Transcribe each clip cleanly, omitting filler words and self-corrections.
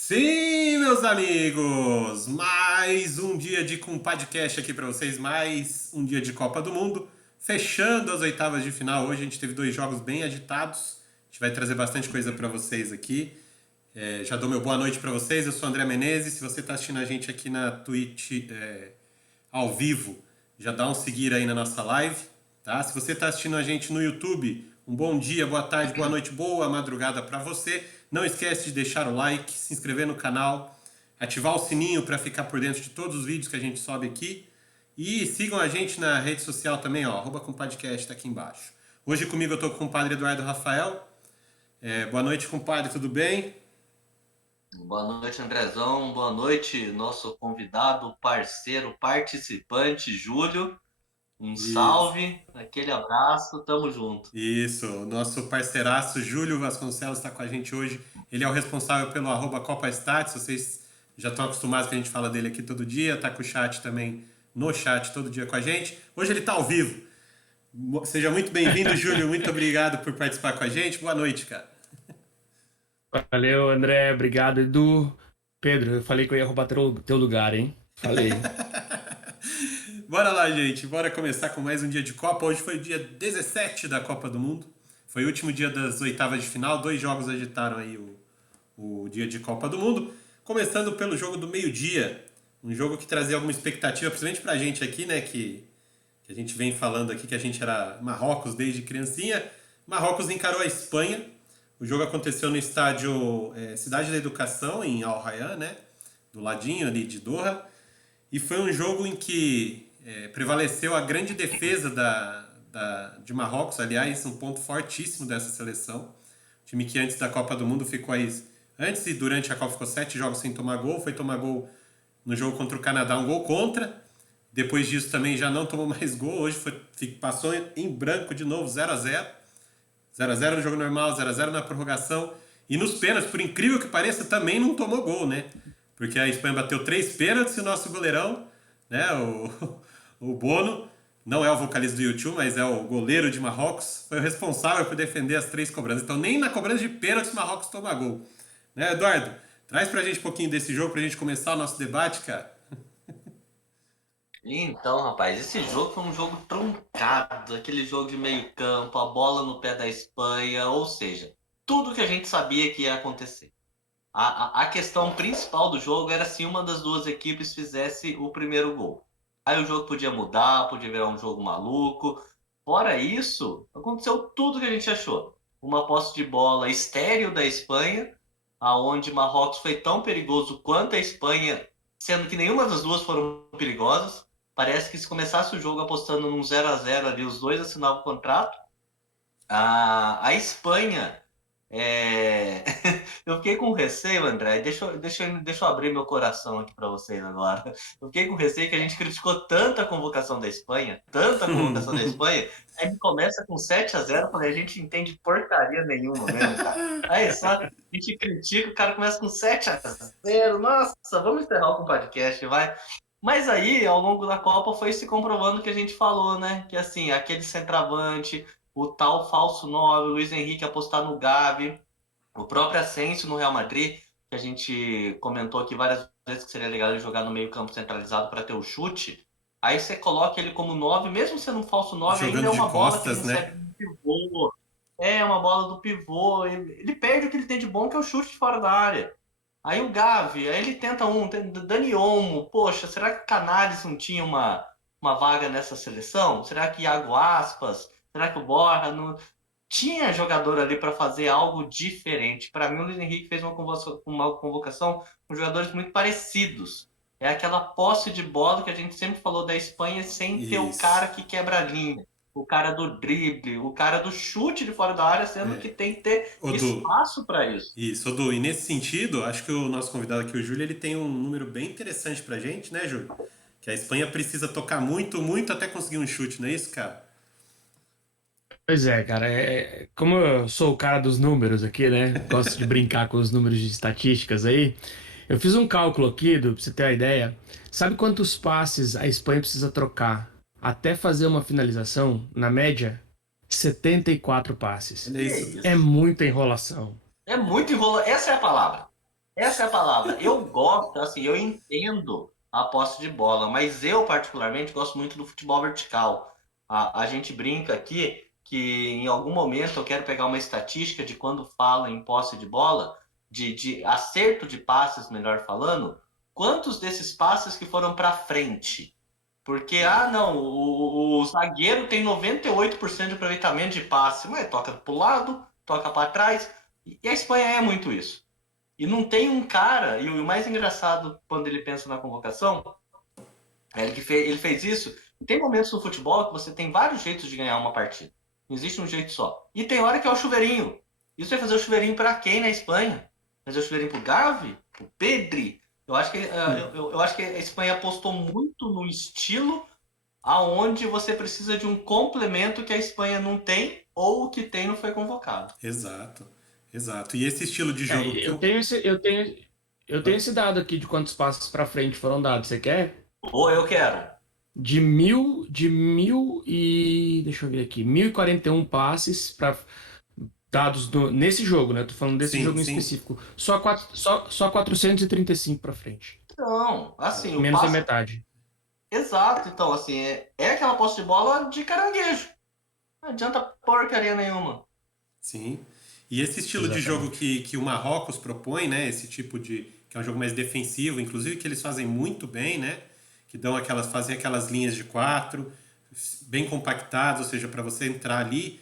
Sim, meus amigos! Mais um dia de Compadcast aqui para vocês, mais um dia de Copa do Mundo, fechando as oitavas de final. Hoje a gente teve dois jogos bem agitados, a gente vai trazer bastante coisa para vocês aqui. Já dou meu boa noite para vocês, eu sou o André Menezes. Se você está assistindo a gente aqui na Twitch ao vivo, já dá um seguir aí na nossa live, tá? Se você está assistindo a gente no YouTube, um bom dia, boa tarde, boa noite, boa madrugada para você. Não esquece de deixar o like, se inscrever no canal, ativar o sininho para ficar por dentro de todos os vídeos que a gente sobe aqui. E sigam a gente na rede social também, ó, @compadcast tá aqui embaixo. Hoje comigo eu tô com o compadre Eduardo Rafael. Boa noite, compadre, tudo bem? Boa noite, Andrezão. Boa noite, nosso convidado, parceiro, participante, Júlio. Um Isso. salve, aquele abraço, tamo junto. Isso, o nosso parceiraço Júlio Vasconcelos está com a gente hoje. Ele é o responsável pelo @CopaStats. Vocês já estão acostumados que a gente fala dele aqui todo dia. Tá com o chat também, no chat todo dia com a gente. Hoje ele está ao vivo. Seja muito bem-vindo, Júlio. Muito obrigado por participar com a gente. Boa noite, cara. Valeu, André. Obrigado, Edu. Pedro, eu falei que eu ia roubar teu lugar, hein? Falei. Bora lá, gente. Bora começar com mais um dia de Copa. Hoje foi o dia 17 da Copa do Mundo. Foi o último dia das oitavas de final. Dois jogos agitaram aí o dia de Copa do Mundo. Começando pelo jogo do meio-dia. Um jogo que trazia alguma expectativa, principalmente pra gente aqui, né? Que a gente vem falando aqui que a gente era Marrocos desde criancinha. Marrocos encarou a Espanha. O jogo aconteceu no estádio Cidade da Educação, em Al Rayyan, né? Do ladinho ali de Doha. E foi um jogo em que prevaleceu a grande defesa de Marrocos, aliás, um ponto fortíssimo dessa seleção. O time que antes da Copa do Mundo ficou aí. Antes e durante a Copa ficou 7 jogos sem tomar gol. Foi tomar gol no jogo contra o Canadá, um gol contra. Depois disso também já não tomou mais gol. Hoje passou em branco de novo, 0-0. 0-0 no jogo normal, 0-0 na prorrogação. E nos pênaltis, por incrível que pareça, também não tomou gol, né? Porque a Espanha bateu 3 pênaltis e o nosso goleirão, né, o Bono, não é o vocalista do YouTube, mas é o goleiro de Marrocos, foi o responsável por defender as 3 cobranças. Então nem na cobrança de pênaltis Marrocos toma gol. Né, Eduardo? Traz pra gente um pouquinho desse jogo pra gente começar o nosso debate, cara. Então, rapaz, esse jogo foi um jogo truncado, aquele jogo de meio campo, a bola no pé da Espanha, ou seja, tudo que a gente sabia que ia acontecer. A questão principal do jogo era se uma das duas equipes fizesse o primeiro gol. Aí o jogo podia mudar, podia virar um jogo maluco. Fora isso, aconteceu tudo que a gente achou. Uma posse de bola estéril da Espanha, aonde Marrocos foi tão perigoso quanto a Espanha, sendo que nenhuma das duas foram perigosas. Parece que se começasse o jogo apostando num 0-0 ali, os dois assinavam o contrato. A Espanha é... Eu fiquei com receio, André. Deixa eu abrir meu coração aqui para vocês agora. Eu fiquei com receio que a gente criticou tanta convocação da Espanha, tanta convocação da Espanha, aí a gente começa com 7-0, falei, a gente entende porcaria nenhuma mesmo, cara. Aí só a gente critica, o cara começa com 7-0. Nossa, vamos encerrar com o podcast, vai. Mas aí, ao longo da Copa, foi se comprovando o que a gente falou, né? Que assim, aquele centroavante, o tal falso 9, o Luiz Henrique apostar no Gavi, o próprio Asensio no Real Madrid, que a gente comentou aqui várias vezes que seria legal ele jogar no meio campo centralizado para ter o chute. Aí você coloca ele como 9, mesmo sendo um falso 9, ainda Jogando é de uma bola que ele costas, recebe né? do pivô. É uma bola do pivô. Ele perde o que ele tem de bom, que é o chute de fora da área. Aí o Gavi, aí ele tenta Dani Olmo, poxa, será que o Canales não tinha uma vaga nessa seleção? Será que Iago Aspas? Será que o Borja não tinha jogador ali para fazer algo diferente? Para mim, o Luiz Henrique fez uma convocação com jogadores muito parecidos. É aquela posse de bola que a gente sempre falou da Espanha sem ter o Isso. cara que quebra a linha, o cara do drible, o cara do chute de fora da área, sendo que tem que ter Odu, espaço para isso. isso, Odu. E nesse sentido, acho que o nosso convidado aqui, o Júlio, ele tem um número bem interessante pra gente, né, Júlio? Que a Espanha precisa tocar muito, muito até conseguir um chute, não é isso, cara? Pois é, cara. Como eu sou o cara dos números aqui, né? Gosto de brincar com os números de estatísticas aí. Eu fiz um cálculo aqui, Edu, pra você ter uma ideia. Sabe quantos passes a Espanha precisa trocar até fazer uma finalização? Na média, 74 passes. Olha Que isso. É isso? muita enrolação. É muito enrola. Essa é a palavra. Essa é a palavra. Eu gosto, assim, eu entendo a posse de bola, mas eu, particularmente, gosto muito do futebol vertical. A gente brinca aqui que em algum momento eu quero pegar uma estatística de quando fala em posse de bola, de acerto de passes, melhor falando, quantos desses passes que foram para frente? Porque, não, o zagueiro tem 98% de aproveitamento de passe, mas toca para o lado, toca para trás, e a Espanha é muito isso. E não tem um cara, e o mais engraçado quando ele pensa na convocação, é que ele fez isso. Tem momentos no futebol que você tem vários jeitos de ganhar uma partida. Não existe um jeito só. E tem hora que é o chuveirinho. Isso vai fazer o chuveirinho para quem na Espanha? Fazer o chuveirinho pro Gavi? Pro Pedri? Eu acho que, eu acho que a Espanha apostou muito no estilo aonde você precisa de um complemento que a Espanha não tem ou o que tem não foi convocado. Exato, exato. E esse estilo de É, jogo que eu tenho esse dado aqui de quantos passos para frente foram dados. Você quer? Ou eu quero. Deixa eu ver aqui, 1.041 passes para dados nesse jogo, né? Tô falando desse sim, jogo em sim. específico. Só 435 para frente. Então, assim, o Menos da passe. metade. Exato, então, assim, é aquela posse de bola de caranguejo. Não adianta porcaria nenhuma. Sim. E esse estilo de jogo Exatamente. que o Marrocos propõe, né? Esse tipo de. Que é um jogo mais defensivo, inclusive que eles fazem muito bem, né? Que fazem aquelas linhas de quatro, bem compactadas, ou seja, para você entrar ali,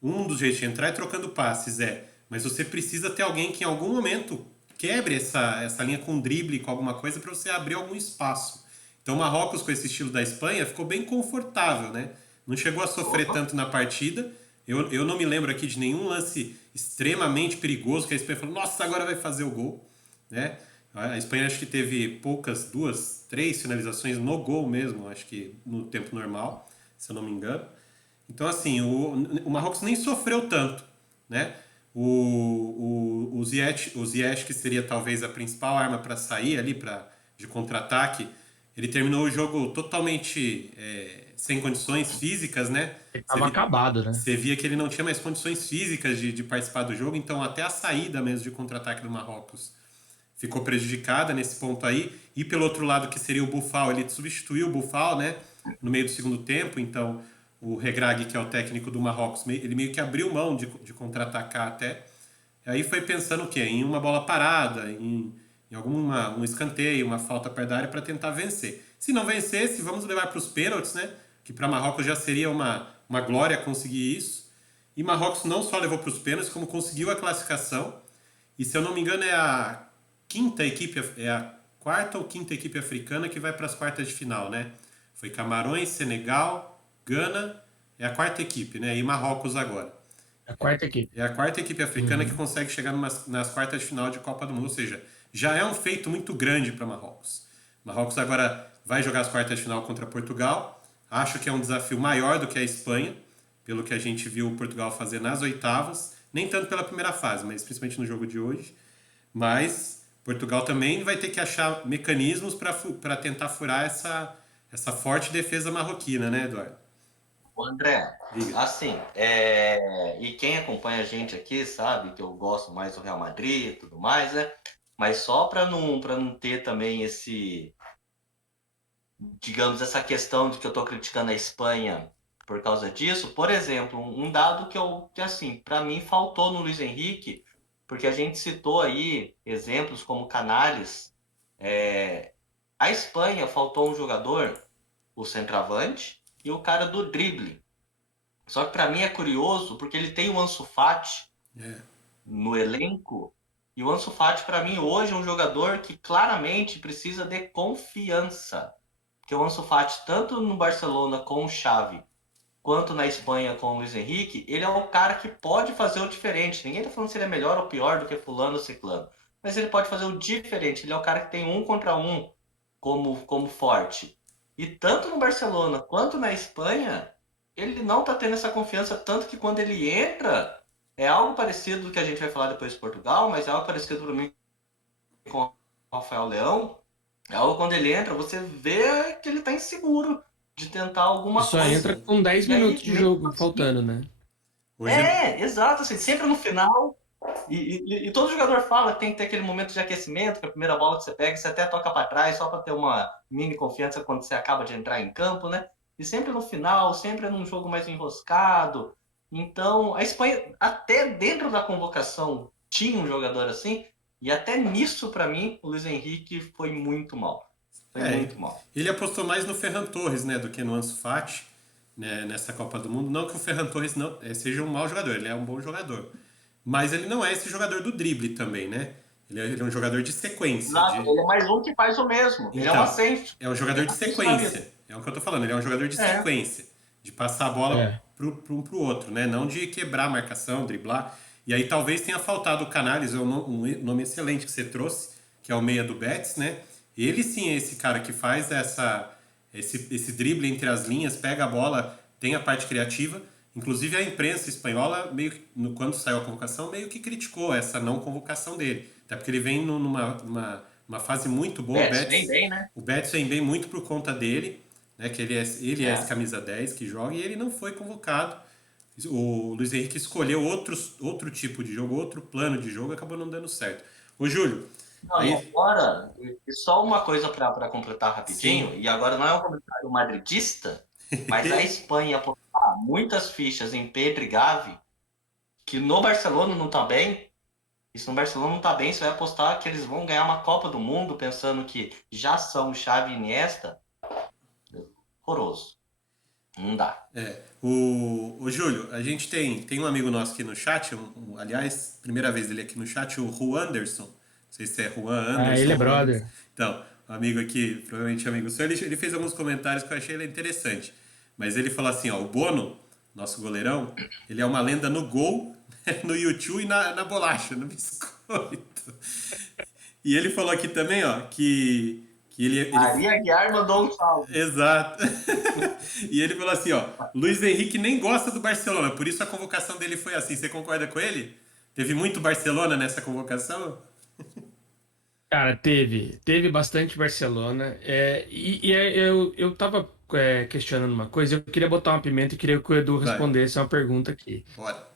um dos jeitos de entrar é trocando passes, é. Mas você precisa ter alguém que em algum momento quebre essa linha com drible, com alguma coisa, para você abrir algum espaço. Então o Marrocos, com esse estilo da Espanha, ficou bem confortável, né? Não chegou a sofrer Opa. tanto na partida. Eu não me lembro aqui de nenhum lance extremamente perigoso que a Espanha falou, nossa, agora vai fazer o gol, né? A Espanha acho que teve poucas, 2, 3 finalizações no gol mesmo, acho que no tempo normal, se eu não me engano. Então, assim, o Marrocos nem sofreu tanto, né? O Ziyech, que seria talvez a principal arma para sair ali, de contra-ataque, ele terminou o jogo totalmente sem condições físicas, né? Ele tava acabado, né? Você via que ele não tinha mais condições físicas de participar do jogo, então até a saída mesmo de contra-ataque do Marrocos ficou prejudicada nesse ponto aí. E pelo outro lado, que seria o Buffal, ele substituiu o Buffal, né? No meio do segundo tempo, então o Regragui, que é o técnico do Marrocos, ele meio que abriu mão de contra-atacar até. Aí foi pensando o quê? Em uma bola parada, em um escanteio, uma falta perto da área para tentar vencer. Se não vencesse, vamos levar para os pênaltis, né? Que para Marrocos já seria uma glória conseguir isso. E Marrocos não só levou para os pênaltis, como conseguiu a classificação. E se eu não me engano, é a quarta ou quinta equipe africana que vai para as quartas de final, né? Foi Camarões, Senegal, Gana, é a quarta equipe, né? E Marrocos agora. A quarta equipe. É a quarta equipe africana que Uhum. consegue chegar nas quartas de final de Copa do Mundo, ou seja, já é um feito muito grande para Marrocos. Marrocos agora vai jogar as quartas de final contra Portugal. Acho que é um desafio maior do que a Espanha, pelo que a gente viu o Portugal fazer nas oitavas, nem tanto pela primeira fase, mas principalmente no jogo de hoje. Mas Portugal também vai ter que achar mecanismos para tentar furar essa forte defesa marroquina, né, Eduardo? Ô, André, Diga. assim, e quem acompanha a gente aqui sabe que eu gosto mais do Real Madrid e tudo mais, né? Mas só para não ter também digamos, essa questão de que eu estou criticando a Espanha por causa disso, por exemplo, um dado que assim, para mim faltou no Luiz Henrique, porque a gente citou aí exemplos como Canales, a Espanha faltou um jogador, o centroavante, e o cara do drible. Só que para mim é curioso, porque ele tem o Ansu Fati É, no elenco, e o Ansu Fati para mim hoje é um jogador que claramente precisa de confiança. Porque o Ansu Fati, tanto no Barcelona com o Xavi, quanto na Espanha com o Luiz Henrique, ele é o cara que pode fazer o diferente. Ninguém tá falando se ele é melhor ou pior do que fulano ou ciclano. Mas ele pode fazer o diferente. Ele é o cara que tem um contra um como forte. E tanto no Barcelona quanto na Espanha, ele não tá tendo essa confiança, tanto que quando ele entra, é algo parecido do que a gente vai falar depois de Portugal, mas é algo parecido para mim com o Rafael Leão. É algo quando ele entra, você vê que ele tá inseguro de tentar E alguma só entra coisa. com 10 E minutos aí, de mesmo jogo assim, faltando, né? hoje, exato, assim, sempre no final. E todo jogador fala que tem que ter aquele momento de aquecimento, que a primeira bola que você pega, você até toca para trás, só para ter uma mini confiança quando você acaba de entrar em campo, né? E sempre no final, sempre num jogo mais enroscado. Então, a Espanha, até dentro da convocação, tinha um jogador assim, e até nisso, para mim, o Luiz Henrique foi muito mal. Foi É, muito mal. ele apostou mais no Ferran Torres, né, do que no Ansu Fati, né, nessa Copa do Mundo. Não que o Ferran Torres não seja um mau jogador, ele é um bom jogador. Mas ele não é esse jogador do drible também, né? Ele é um jogador de sequência. Exato, ele é mais um que faz o mesmo. Ele é um Então, Asensio. é um jogador de sequência. É o que eu tô falando, ele é um jogador de É. sequência. De passar a bola É. para um pro outro, né? Não de quebrar a marcação, driblar. E aí talvez tenha faltado o Canales, é um nome excelente que você trouxe, que é o meia do Betis, né? Ele sim é esse cara que faz esse drible entre as linhas, pega a bola, tem a parte criativa. Inclusive a imprensa espanhola, quando saiu a convocação, meio que criticou essa não convocação dele. Até porque ele vem numa fase muito boa. Betis vem bem, né? O Betis vem bem muito por conta dele, né? Que ele é esse É. camisa 10 que joga e ele não foi convocado. O Luiz Henrique escolheu outro tipo de jogo, outro plano de jogo, acabou não dando certo. Ô, Júlio, Não, e aí. agora, e só uma coisa para completar rapidinho, Sim. e agora não é um comentário madridista, mas a Espanha apostar muitas fichas em Pedro e Gavi, que no Barcelona não tá bem, e se no Barcelona não tá bem, você vai apostar que eles vão ganhar uma Copa do Mundo pensando que já são Xavi e Iniesta, horroroso. Não dá. O Júlio, a gente tem um amigo nosso aqui no chat, aliás, primeira vez dele aqui no chat, o Juan Anderson. Não sei se é Juan Ah, Anderson ele é ou Juan Anderson. brother. Então, um amigo aqui, provavelmente amigo seu, ele fez alguns comentários que eu achei interessante. Mas ele falou assim, ó, o Bono, nosso goleirão, ele é uma lenda no gol, no YouTube e na bolacha, no biscoito. E ele falou aqui também, ó, que ele Ari Aguiar mandou um salve. exato. E ele falou assim, ó, Luiz Henrique nem gosta do Barcelona, por isso a convocação dele foi assim. Você concorda com ele? Teve muito Barcelona nessa convocação? Cara, teve bastante Barcelona. Eu tava questionando uma coisa, eu queria botar uma pimenta e queria que o Edu Vai, respondesse uma pergunta aqui. bora.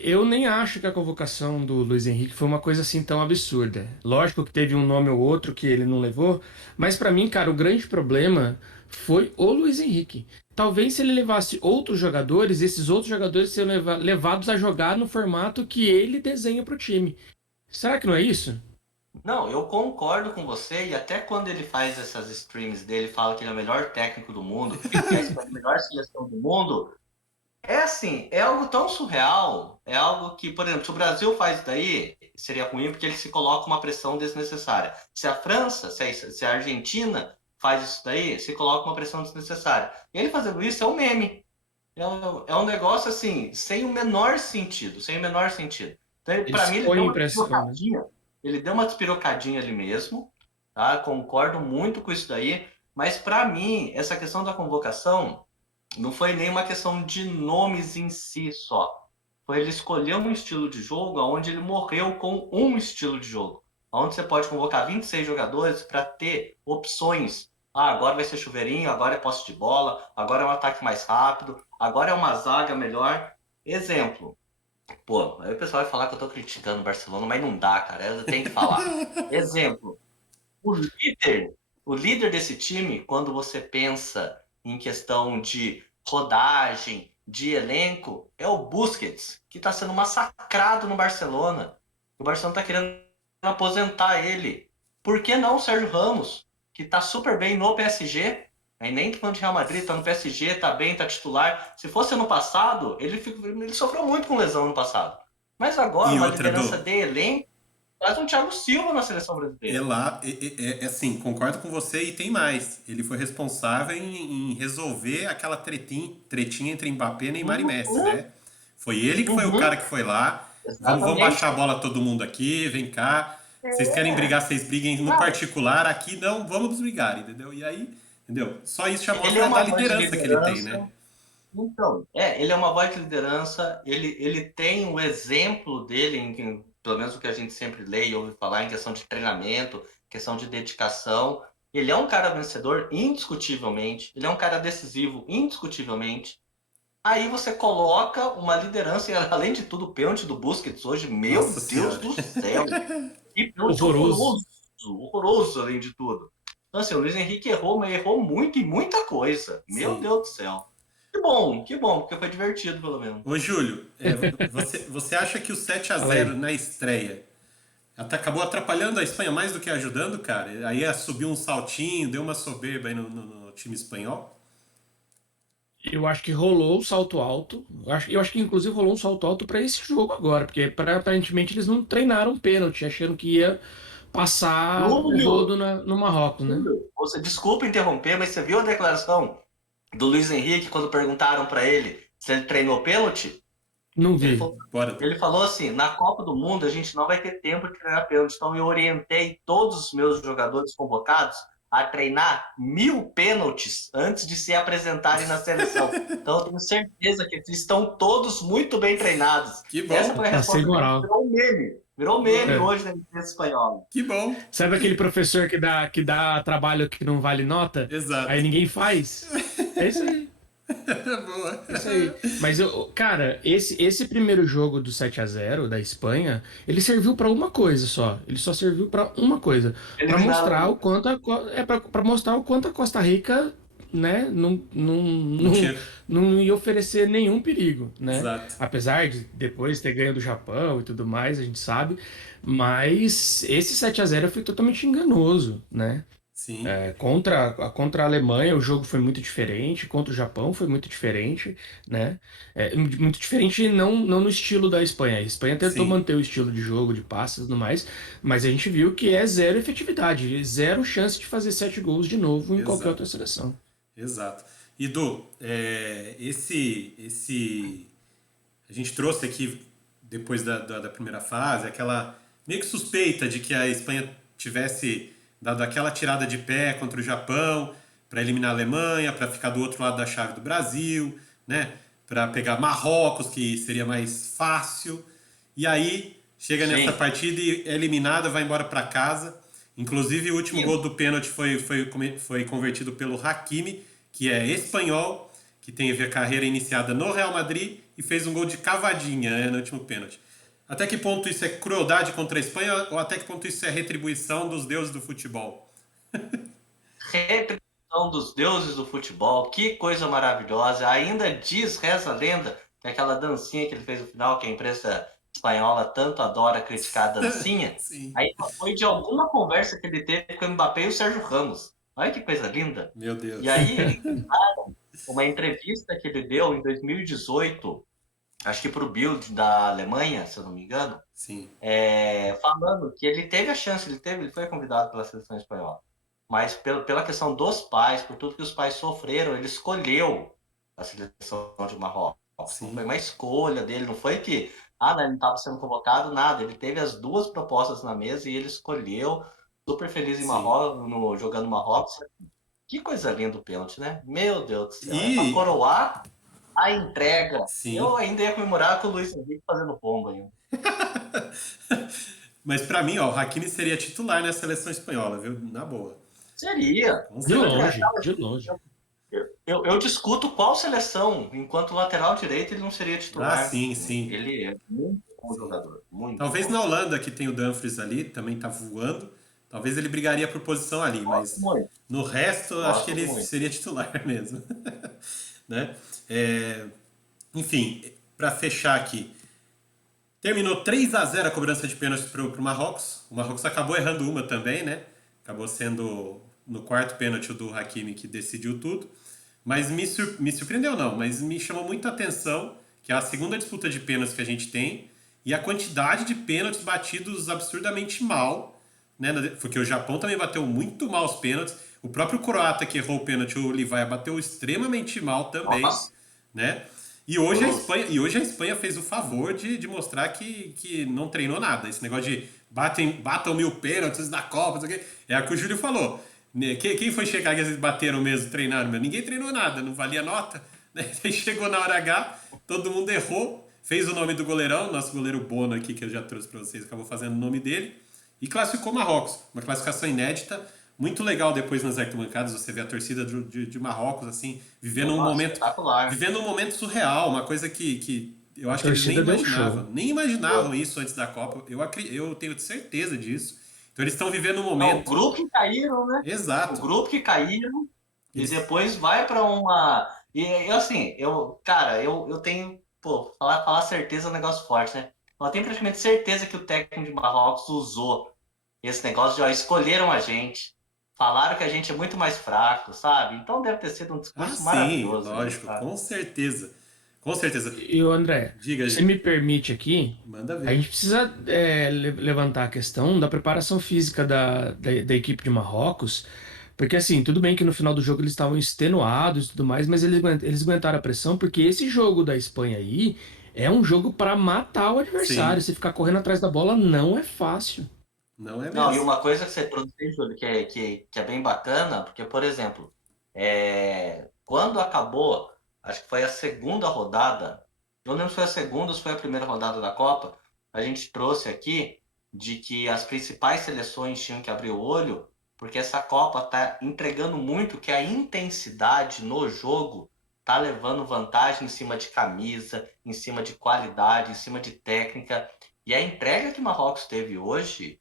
Eu nem acho que a convocação do Luiz Henrique foi uma coisa assim tão absurda. Lógico que teve um nome ou outro que ele não levou, mas pra mim, cara, o grande problema foi o Luiz Henrique. Talvez se ele levasse outros jogadores, esses outros jogadores seriam levados a jogar no formato que ele desenha pro time. Será que não é isso? Não, eu concordo com você, e até quando ele faz essas streams dele, fala que ele é o melhor técnico do mundo, que a Espanha é a melhor seleção do mundo. É assim, é algo tão surreal, é algo que, por exemplo, se o Brasil faz isso daí, seria ruim porque ele se coloca uma pressão desnecessária. Se a França, se a Argentina faz isso daí, se coloca uma pressão desnecessária. Ele fazendo isso é um meme. É um negócio assim, sem o menor sentido, sem o menor sentido. Então, Ele para se mim, ele põe deu em uma pressão, né? despirocadinha. Ele deu uma despirocadinha ali mesmo, tá? Concordo muito com isso daí. Mas para mim, essa questão da convocação não foi nem uma questão de nomes em si só. Foi ele escolher um estilo de jogo onde ele morreu com um estilo de jogo. Onde você pode convocar 26 jogadores para ter opções. Ah, agora vai ser chuveirinho, agora é posse de bola, agora é um ataque mais rápido, agora é uma zaga melhor. Exemplo. Pô, aí o pessoal vai falar que eu tô criticando o Barcelona, mas não dá, cara. Eu tenho que falar. Exemplo. O líder, o líder desse time, quando você pensa em questão de rodagem, de elenco, é o Busquets, que está sendo massacrado no Barcelona. O Barcelona está querendo aposentar ele. Por que não o Sérgio Ramos, que está super bem no PSG? Aí nem falando de Real Madrid, está no PSG, está bem, está titular. Se fosse ano passado, ele sofreu muito com lesão no passado. Mas agora, E uma outra, liderança do de elenco, traz um Thiago Silva na seleção é brasileira. lá, assim, concordo com você e tem mais. Ele foi responsável em resolver aquela tretinha entre Mbappé, Neymar e Messi, Uhum, né? Foi ele que foi o cara uhum, que foi lá. Vamos baixar a exatamente. bola todo mundo aqui, vem cá. Vocês querem É, brigar, vocês briguem no cara, particular, aqui não, vamos brigar, entendeu? E aí, entendeu? Só isso já ele é mostra da uma voz de liderança que ele tem, liderança. né? Então, ele é uma voz de liderança, ele tem o exemplo dele, pelo menos o que a gente sempre lê e ouve falar, em questão de treinamento, questão de dedicação. Ele é um cara vencedor, indiscutivelmente. Ele é um cara decisivo, indiscutivelmente. Aí você coloca uma liderança, e além de tudo, o pênalti do Busquets hoje, meu Nossa Deus Senhora. do céu! Que pênalti Horroroso. horroroso, além de tudo. Então, assim, o Luiz Henrique errou, mas errou muito e muita coisa. Meu Sim. Deus do céu. Que bom, porque foi divertido, pelo menos. Ô, Júlio, você acha que o 7 a Fala 0 aí. na estreia até acabou atrapalhando a Espanha mais do que ajudando, cara? Aí subiu um saltinho, deu uma soberba aí no time espanhol? Eu acho que rolou o salto alto. Eu acho que inclusive rolou um salto alto para esse jogo agora, porque aparentemente eles não treinaram pênalti, achando que ia passar o Júlio, rodo no Marrocos, né? Júlio, você desculpa interromper, mas você viu a declaração do Luiz Henrique quando perguntaram para ele se ele treinou pênalti? Não Ele vi. falou, Bora. ele falou assim: na Copa do Mundo a gente não vai ter tempo de treinar pênalti, então eu orientei todos os meus jogadores convocados a treinar 1000 pênaltis antes de se apresentarem na seleção. Então eu tenho certeza que eles estão todos muito bem treinados. Que Essa bom, foi a Tá sem resposta dele, moral. virou um meme. Virou que bom, meme É. hoje na imprensa espanhola. que bom. Sabe aquele professor que dá trabalho que não vale nota? Aí Exato. ninguém faz? É isso aí. Boa. É isso aí. Mas, cara, esse primeiro jogo do 7 a 0 da Espanha, ele serviu pra uma coisa só. Ele só serviu pra uma coisa, pra Eliminaram mostrar o ele. quanto para mostrar o quanto a Costa Rica, né, Não tinha. não ia oferecer nenhum perigo, né? Exato. Apesar de depois ter ganho do Japão e tudo mais, a gente sabe. Mas esse 7 a 0 foi totalmente enganoso, né? Sim, Contra a Alemanha, o jogo foi muito diferente, contra o Japão foi muito diferente, né? Muito diferente não no estilo da Espanha. A Espanha tentou sim, manter o estilo de jogo, de passes e tudo mais, mas a gente viu que é zero efetividade, zero chance de fazer 7 gols de novo em qualquer exato. outra seleção. Exato. E Du, a gente trouxe aqui, depois da primeira fase, aquela meio que suspeita de que a Espanha tivesse dado aquela tirada de pé contra o Japão para eliminar a Alemanha, para ficar do outro lado da chave do Brasil, né? Para pegar Marrocos, que seria mais fácil. E aí chega nessa Sim. partida e é eliminada, vai embora para casa. Inclusive, o último gol do pênalti foi convertido pelo Hakimi, que é espanhol, que teve a carreira iniciada no Real Madrid e fez um gol de cavadinha, né, no último pênalti. Até que ponto isso é crueldade contra a Espanha ou até que ponto isso é retribuição dos deuses do futebol? Retribuição dos deuses do futebol, que coisa maravilhosa. Ainda diz, reza a lenda, que aquela dancinha que ele fez no final, que a imprensa espanhola tanto adora criticar a dancinha, Sim. aí foi de alguma conversa que ele teve com o Mbappé e o Sérgio Ramos. Olha que coisa linda. Meu E Deus. aí ele uma entrevista que ele deu em 2018, acho que para o Bild da Alemanha, se eu não me engano, Sim. falando que ele teve a chance, ele foi convidado pela seleção espanhola, mas pela questão dos pais, por tudo que os pais sofreram, ele escolheu a seleção de Marrocos. Não foi Sim. uma escolha dele, não foi que ele não estava sendo convocado, nada. Ele teve as duas propostas na mesa e ele escolheu, super feliz em Sim. Marrocos, jogando Marrocos. Que coisa linda o pênalti, né? Meu Deus do céu. É para E. coroar a entrega. Eu Sim. ainda ia comemorar com o Luiz Henrique fazendo pomba ainda. Mas pra mim, ó, o Hakimi seria titular na seleção espanhola, viu? Na boa. Seria. Com De certeza. longe, de longe. Eu discuto qual seleção, enquanto lateral direito, ele não seria Ah, titular. sim, sim. Ele é muito bom Sim. jogador. Muito Talvez bom. na Holanda, que tem o Dumfries ali, também tá voando. Talvez ele brigaria por posição ali, Gosto mas muito. no resto, acho que Gosto ele muito. seria titular mesmo. Né? É, enfim, para fechar aqui, terminou 3 a 0 a cobrança de pênalti pro Marrocos. O Marrocos acabou errando uma também, né? Acabou sendo no quarto pênalti o do Hakimi que decidiu tudo. Mas me surpreendeu não, mas me chamou muita atenção que é a segunda disputa de pênaltis que a gente tem e a quantidade de pênaltis batidos absurdamente mal, né? Porque o Japão também bateu muito mal os pênaltis. O próprio croata que errou o pênalti, o Livaia, bateu extremamente mal também, Nossa, né? horroroso. E hoje a Espanha fez o favor de mostrar que não treinou nada. Esse negócio de batam 1000 pênaltis na Copa, não sei o quê. É o que o Júlio falou. Né? Quem foi chegar que eles bateram mesmo, treinaram mesmo? Ninguém treinou nada, não valia nota. Né? Aí chegou na hora H, todo mundo errou, fez o nome do goleirão, nosso goleiro Bono aqui, que eu já trouxe para vocês, acabou fazendo o nome dele, e classificou Marrocos. Uma classificação inédita. muito legal depois nas arquibancadas você vê a torcida de Marrocos, assim, Nossa, espetacular. vivendo um momento surreal, uma coisa que eu A acho que eles torcida deu um show. nem imaginavam isso antes da Copa. Eu tenho certeza disso. Então eles estão vivendo um Não, o momento grupo que caíram, né? O exato. grupo que caíram e Eles, depois vai para uma. E assim, cara, eu tenho, pô, falar certeza é um negócio forte, né? Eu tenho praticamente certeza que o técnico de Marrocos usou esse negócio de, ó, escolheram a gente, falaram que a gente é muito mais fraco, sabe? Então deve ter sido um ah, discurso sim, maravilhoso ali, lógico, sabe? com certeza. Com certeza. E o André, Diga, se me permite aqui, manda a ver. gente precisa levantar a questão da preparação física da equipe de Marrocos, porque assim, tudo bem que no final do jogo eles estavam extenuados e tudo mais, mas eles aguentaram a pressão, porque esse jogo da Espanha aí é um jogo para matar o adversário. Sim, Você ficar correndo atrás da bola não é fácil. não é Não, e mesmo. uma coisa que você trouxe, Júlio, que é bem bacana, porque, por exemplo, quando acabou, acho que foi a segunda rodada, eu não lembro se foi a segunda ou se foi a primeira rodada da Copa, a gente trouxe aqui de que as principais seleções tinham que abrir o olho, porque essa Copa tá entregando muito que a intensidade no jogo tá levando vantagem em cima de camisa, em cima de qualidade, em cima de técnica. E a entrega que o Marrocos teve hoje.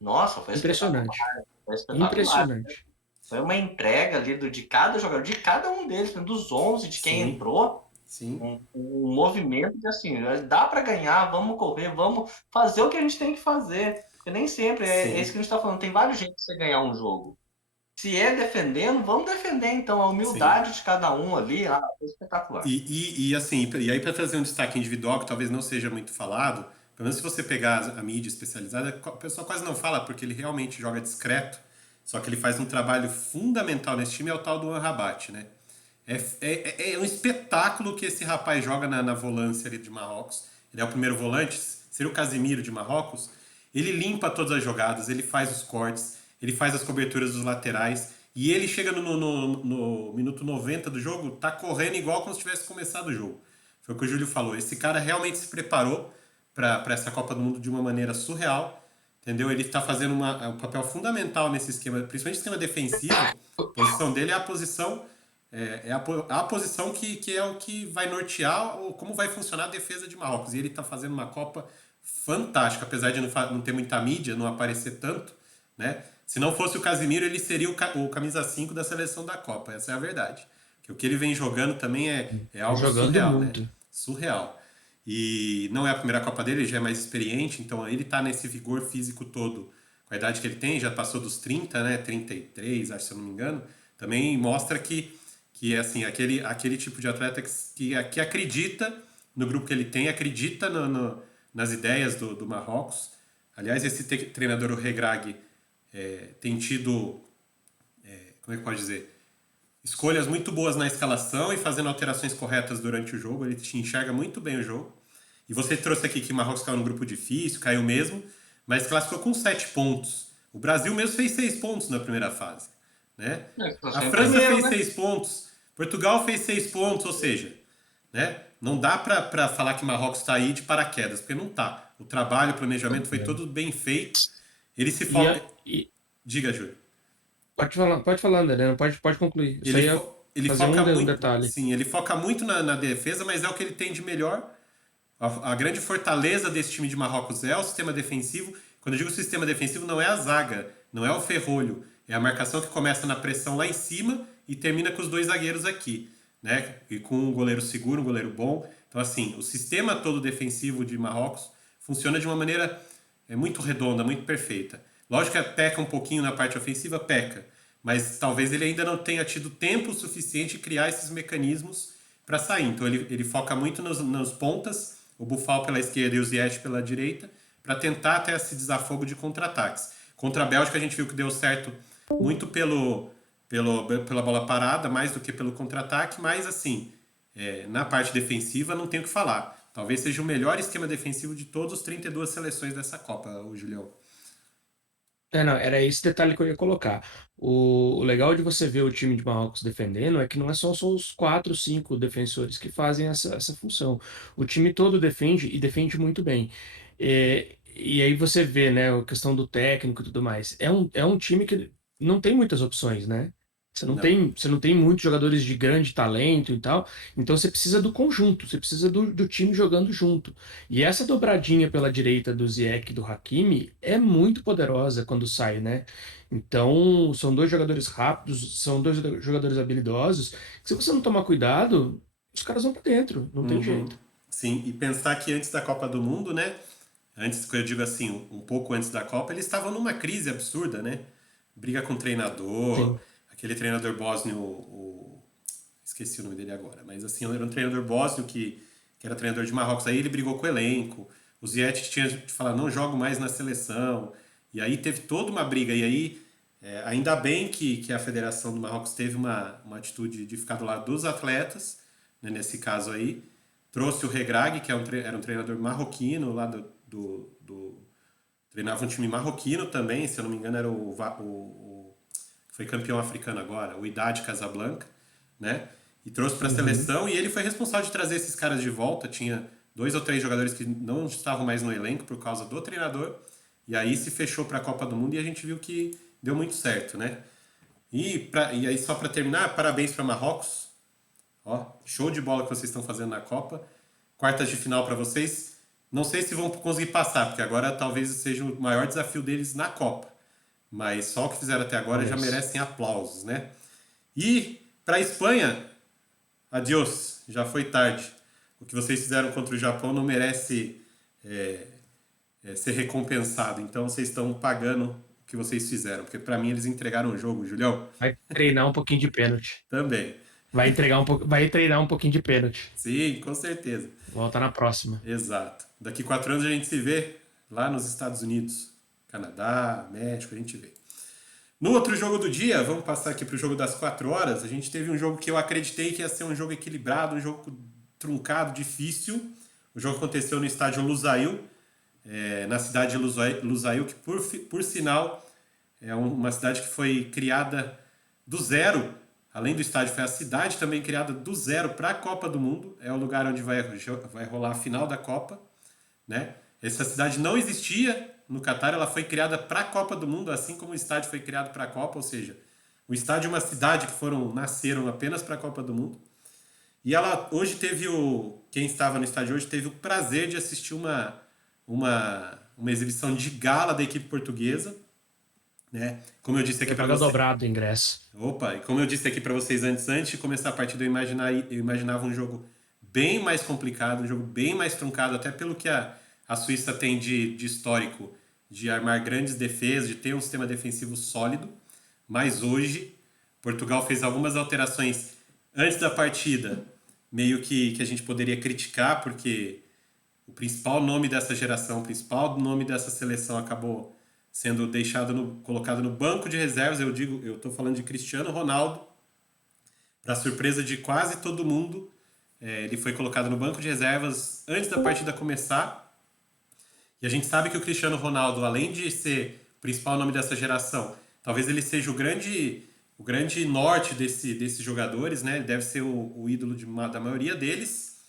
Nossa, foi espetacular, Impressionante. foi espetacular. Impressionante. Foi uma entrega ali de cada jogador, de cada um deles, dos 11, de quem Sim, entrou, sim, um movimento de assim, dá para ganhar, vamos correr, vamos fazer o que a gente tem que fazer. Porque nem sempre é isso sim, que a gente está falando. Tem vários jeitos de você ganhar um jogo. Se é defendendo, vamos defender então. A sim. humildade de cada um ali, foi espetacular. E assim, e aí para trazer um destaque individual que talvez não seja muito falado, pelo menos se você pegar a mídia especializada, o pessoal quase não fala porque ele realmente joga discreto, só que ele faz um trabalho fundamental nesse time, é o tal do Rabat, né? É um espetáculo que esse rapaz joga na volância ali de Marrocos. Ele é o primeiro volante, seria o Casimiro de Marrocos. Ele limpa todas as jogadas, ele faz os cortes, ele faz as coberturas dos laterais. E ele chega no minuto 90 do jogo, tá correndo igual como se tivesse começado o jogo. Foi o que o Júlio falou. Esse cara realmente se preparou para essa Copa do Mundo de uma maneira surreal. Entendeu? Ele está fazendo um papel fundamental nesse esquema, principalmente esquema defensivo. A posição dele é a posição a posição que é o que vai nortear como vai funcionar a defesa de Marrocos. E ele está fazendo uma Copa fantástica, apesar de não ter muita mídia, não aparecer tanto, né? Se não fosse o Casimiro, ele seria o camisa 5 da seleção da Copa, essa é a verdade. Que o que ele vem jogando também é algo Jogando surreal, né? muito. Surreal. E não é a primeira Copa dele, ele já é mais experiente, então ele está nesse vigor físico todo, com a idade que ele tem, já passou dos 30, né? 33, acho, se eu não me engano. Também mostra que é assim, aquele tipo de atleta que acredita no grupo que ele tem, acredita nas ideias do Marrocos. Aliás, esse treinador, o Regragui, tem tido, como é que pode dizer, escolhas muito boas na escalação e fazendo alterações corretas durante o jogo. Ele te enxerga muito bem o jogo. E você trouxe aqui que o Marrocos caiu num grupo difícil, caiu mesmo, mas classificou com 7 pontos. O Brasil mesmo fez 6 pontos na primeira fase. Né? A Foi em França primeiro, fez né? 6 pontos, Portugal fez 6 pontos, ou seja, né? Não dá para falar que Marrocos está aí de paraquedas, porque não tá. O trabalho, o planejamento foi todo bem feito. Ele se E, foca. a- e- Diga, Júlio. pode falar, André, não, pode concluir. Eu só Ele, ia ele fazer foca um muito. detalhe. Sim, ele foca muito na defesa, mas é o que ele tem de melhor. A grande fortaleza desse time de Marrocos é o sistema defensivo. Quando eu digo sistema defensivo, não é a zaga, não é o ferrolho. É a marcação que começa na pressão lá em cima e termina com os dois zagueiros aqui. Né? E com um goleiro seguro, um goleiro bom. Então, assim, o sistema todo defensivo de Marrocos funciona de uma maneira muito redonda, muito perfeita. Lógico que peca um pouquinho na parte ofensiva, peca. Mas talvez ele ainda não tenha tido tempo suficiente de criar esses mecanismos para sair. Então ele foca muito nos pontas, o Buffal pela esquerda e o Ziyech pela direita, para tentar ter esse desafogo de contra-ataques. Contra a Bélgica a gente viu que deu certo muito pela bola parada, mais do que pelo contra-ataque, mas assim, na parte defensiva não tem o que falar. Talvez seja o melhor esquema defensivo de todos os 32 seleções dessa Copa, o Julião. Não, era esse detalhe que eu ia colocar. O legal de você ver o time de Marrocos defendendo é que não é só os quatro, cinco defensores que fazem essa função. O time todo defende e defende muito bem. E aí você vê, né, a questão do técnico e tudo mais. É um time que não tem muitas opções, né? Não. Você não tem muitos jogadores de grande talento e tal. Então você precisa do conjunto, você precisa do time jogando junto. E essa dobradinha pela direita do Ziyech e do Hakimi é muito poderosa quando sai, né? Então são dois jogadores rápidos, são dois jogadores habilidosos. Que se você não tomar cuidado, os caras vão pra dentro, não tem Uhum. jeito. Sim, e pensar que antes da Copa do Mundo, né? Antes, que eu digo assim, um pouco antes da Copa, eles estavam numa crise absurda, né? Briga com o treinador, Sim. aquele treinador bósnio, esqueci o nome dele agora, mas assim, era um treinador bósnio que era treinador de Marrocos, aí ele brigou com o elenco, o Ziyech tinha de falar, não jogo mais na seleção, e aí teve toda uma briga, e aí, ainda bem que a Federação do Marrocos teve uma atitude de ficar do lado dos atletas, né, nesse caso aí, trouxe o Regragui, que era um treinador marroquino lá treinava um time marroquino também, se eu não me engano era que foi campeão africano agora, o Wydad Casablanca, né? E trouxe para a Uhum. seleção e ele foi responsável de trazer esses caras de volta. Tinha 2 ou 3 jogadores que não estavam mais no elenco por causa do treinador. E aí se fechou para a Copa do Mundo e a gente viu que deu muito certo, né? E aí só para terminar, parabéns para Marrocos. Ó, show de bola que vocês estão fazendo na Copa. Quartas de final para vocês. Não sei se vão conseguir passar, porque agora talvez seja o maior desafio deles na Copa. Mas só o que fizeram até agora já Vamos. merecem aplausos, né? E para a Espanha, adiós, já foi tarde. O que vocês fizeram contra o Japão não merece ser recompensado. Então vocês estão pagando o que vocês fizeram, porque para mim eles entregaram o jogo, Julião. Vai treinar um pouquinho de pênalti. Também. Vai treinar um pouquinho de pênalti. Sim, com certeza. Volta na próxima. Exato. Daqui 4 anos a gente se vê lá nos Estados Unidos, Canadá, México, a gente vê. No outro jogo do dia, vamos passar aqui para o jogo das 4 horas. A gente teve um jogo que eu acreditei que ia ser um jogo equilibrado, um jogo truncado, difícil. O jogo aconteceu no estádio Lusail, na cidade de Lusail, que por sinal é uma cidade que foi criada do zero. Além do estádio, foi a cidade também criada do zero para a Copa do Mundo. É o lugar onde vai rolar a final da Copa, né? Essa cidade não existia no Catar, ela foi criada para a Copa do Mundo, assim como o estádio foi criado para a Copa, ou seja, o estádio é uma cidade que nasceram apenas para a Copa do Mundo. E ela hoje quem estava no estádio hoje teve o prazer de assistir uma exibição de gala da equipe portuguesa, né? Como eu disse aqui Vai para pagar você, dobrado o ingresso. opa, e como eu disse aqui para vocês antes de começar a partida, eu imaginava um jogo bem mais complicado, um jogo bem mais truncado, até pelo que a Suíça tem de histórico, de armar grandes defesas, de ter um sistema defensivo sólido. Mas hoje, Portugal fez algumas alterações antes da partida, meio que a gente poderia criticar, porque o principal nome dessa geração, o principal nome dessa seleção acabou sendo colocado no banco de reservas. Eu estou falando de Cristiano Ronaldo, para surpresa de quase todo mundo. Ele foi colocado no banco de reservas antes da partida começar. E a gente sabe que o Cristiano Ronaldo, além de ser o principal nome dessa geração, talvez ele seja o grande norte desses jogadores, né? Ele deve ser o ídolo da maioria deles.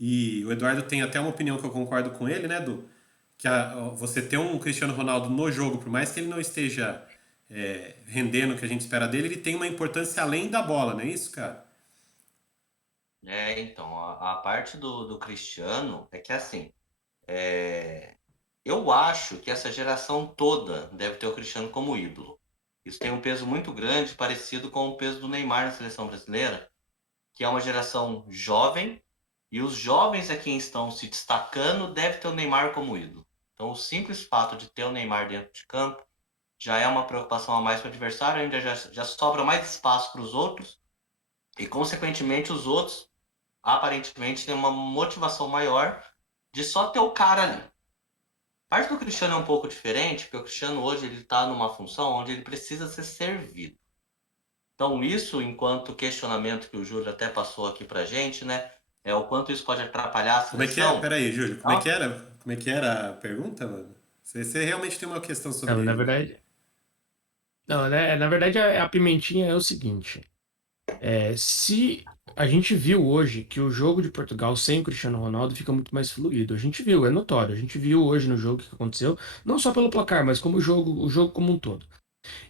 E o Eduardo tem até uma opinião que eu concordo com ele, né, Du? Você ter um Cristiano Ronaldo no jogo, por mais que ele não esteja rendendo o que a gente espera dele, ele tem uma importância além da bola, não é isso, cara? Então, a parte do Cristiano é que assim, é, eu acho que essa geração toda deve ter o Cristiano como ídolo. Isso tem um peso muito grande, parecido com o peso do Neymar na seleção brasileira, que é uma geração jovem, e os jovens a quem estão se destacando deve ter o Neymar como ídolo. Então, o simples fato de ter o Neymar dentro de campo já é uma preocupação a mais para o adversário, ainda já sobra mais espaço para os outros, e consequentemente os outros aparentemente têm uma motivação maior de só ter o cara ali. A parte do Cristiano é um pouco diferente, porque o Cristiano hoje ele está numa função onde ele precisa ser servido. Então isso, enquanto questionamento que o Júlio até passou aqui pra gente, né, é o quanto isso pode atrapalhar a Como é que é? seleção. Pera aí, Júlio. Como é que Então, era? Como é que era a pergunta, mano? Você realmente tem uma questão Não, na sobre... verdade, não, né, na verdade a pimentinha é o seguinte. Se a gente viu hoje que o jogo de Portugal sem o Cristiano Ronaldo fica muito mais fluido. A gente viu, é notório. A gente viu hoje no jogo o que aconteceu, não só pelo placar, mas como o jogo como um todo.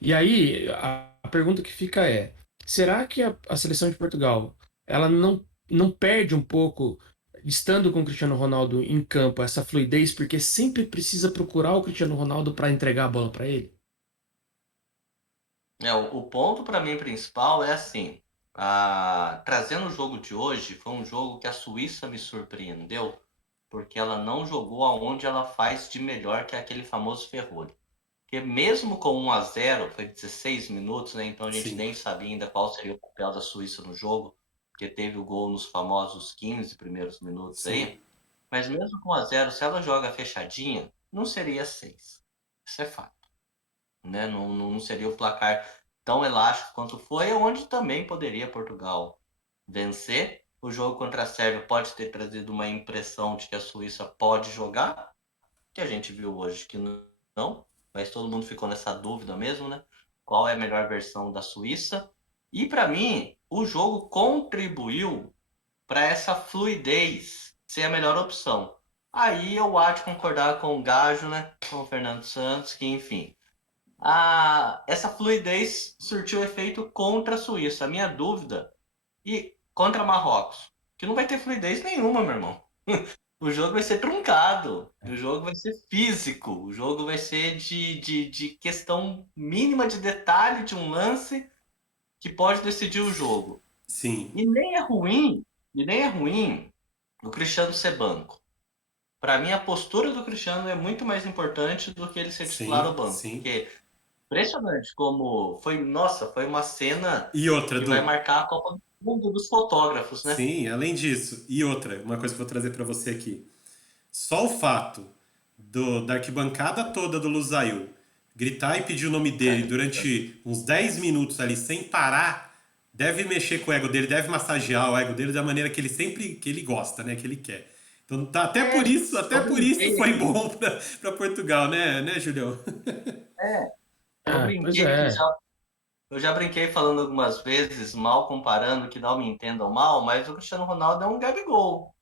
E aí, a pergunta que fica é: será que a seleção de Portugal ela não perde um pouco, estando com o Cristiano Ronaldo em campo, essa fluidez, porque sempre precisa procurar o Cristiano Ronaldo para entregar a bola para ele? O ponto para mim principal é assim, trazendo o jogo de hoje, foi um jogo que a Suíça me surpreendeu, porque ela não jogou aonde ela faz de melhor, que é aquele famoso ferrolho. Porque mesmo com 1-0 foi 16 minutos, né? Então a gente Sim, nem sabia ainda qual seria o papel da Suíça no jogo, porque teve o gol nos famosos 15 primeiros minutos sim, aí. Mas mesmo com 1-0, se ela joga fechadinha, não seria 6. Isso é fato, né? Não seria o placar tão elástico quanto foi, onde também poderia Portugal vencer. O jogo contra a Sérvia pode ter trazido uma impressão de que a Suíça pode jogar, que a gente viu hoje que não, mas todo mundo ficou nessa dúvida mesmo, né? Qual é a melhor versão da Suíça? E para mim, o jogo contribuiu para essa fluidez ser a melhor opção. Aí eu há de concordar com o Gajo, né? Com o Fernando Santos, que enfim, essa fluidez surtiu efeito contra a Suíça. A minha dúvida e contra Marrocos, que não vai ter fluidez nenhuma, meu irmão. O jogo vai ser truncado, o jogo vai ser físico, o jogo vai ser de questão mínima de detalhe de um lance que pode decidir o jogo. sim, E nem é ruim, e nem é ruim o Cristiano ser banco. Para mim, a postura do Cristiano é muito mais importante do que ele ser titular ou sim, banco. sim. Porque impressionante como foi, nossa, foi uma cena E outra, que vai Du, marcar a Copa do Mundo dos fotógrafos, né? sim, além disso, e outra, uma coisa que eu vou trazer para você aqui. Só o fato da arquibancada toda do Lusail gritar e pedir o nome dele durante uns 10 minutos ali sem parar, deve mexer com o ego dele, deve massagear o ego dele da maneira que ele sempre que ele gosta, né, que ele quer. Então tá, É, até eu por isso brinquei foi aqui. bom para Portugal, né, Julião? É, eu Ah, pois brinquei que é. já. Eu já brinquei falando algumas vezes, mal comparando, que não me entendam mal, mas o Cristiano Ronaldo é um Gabigol.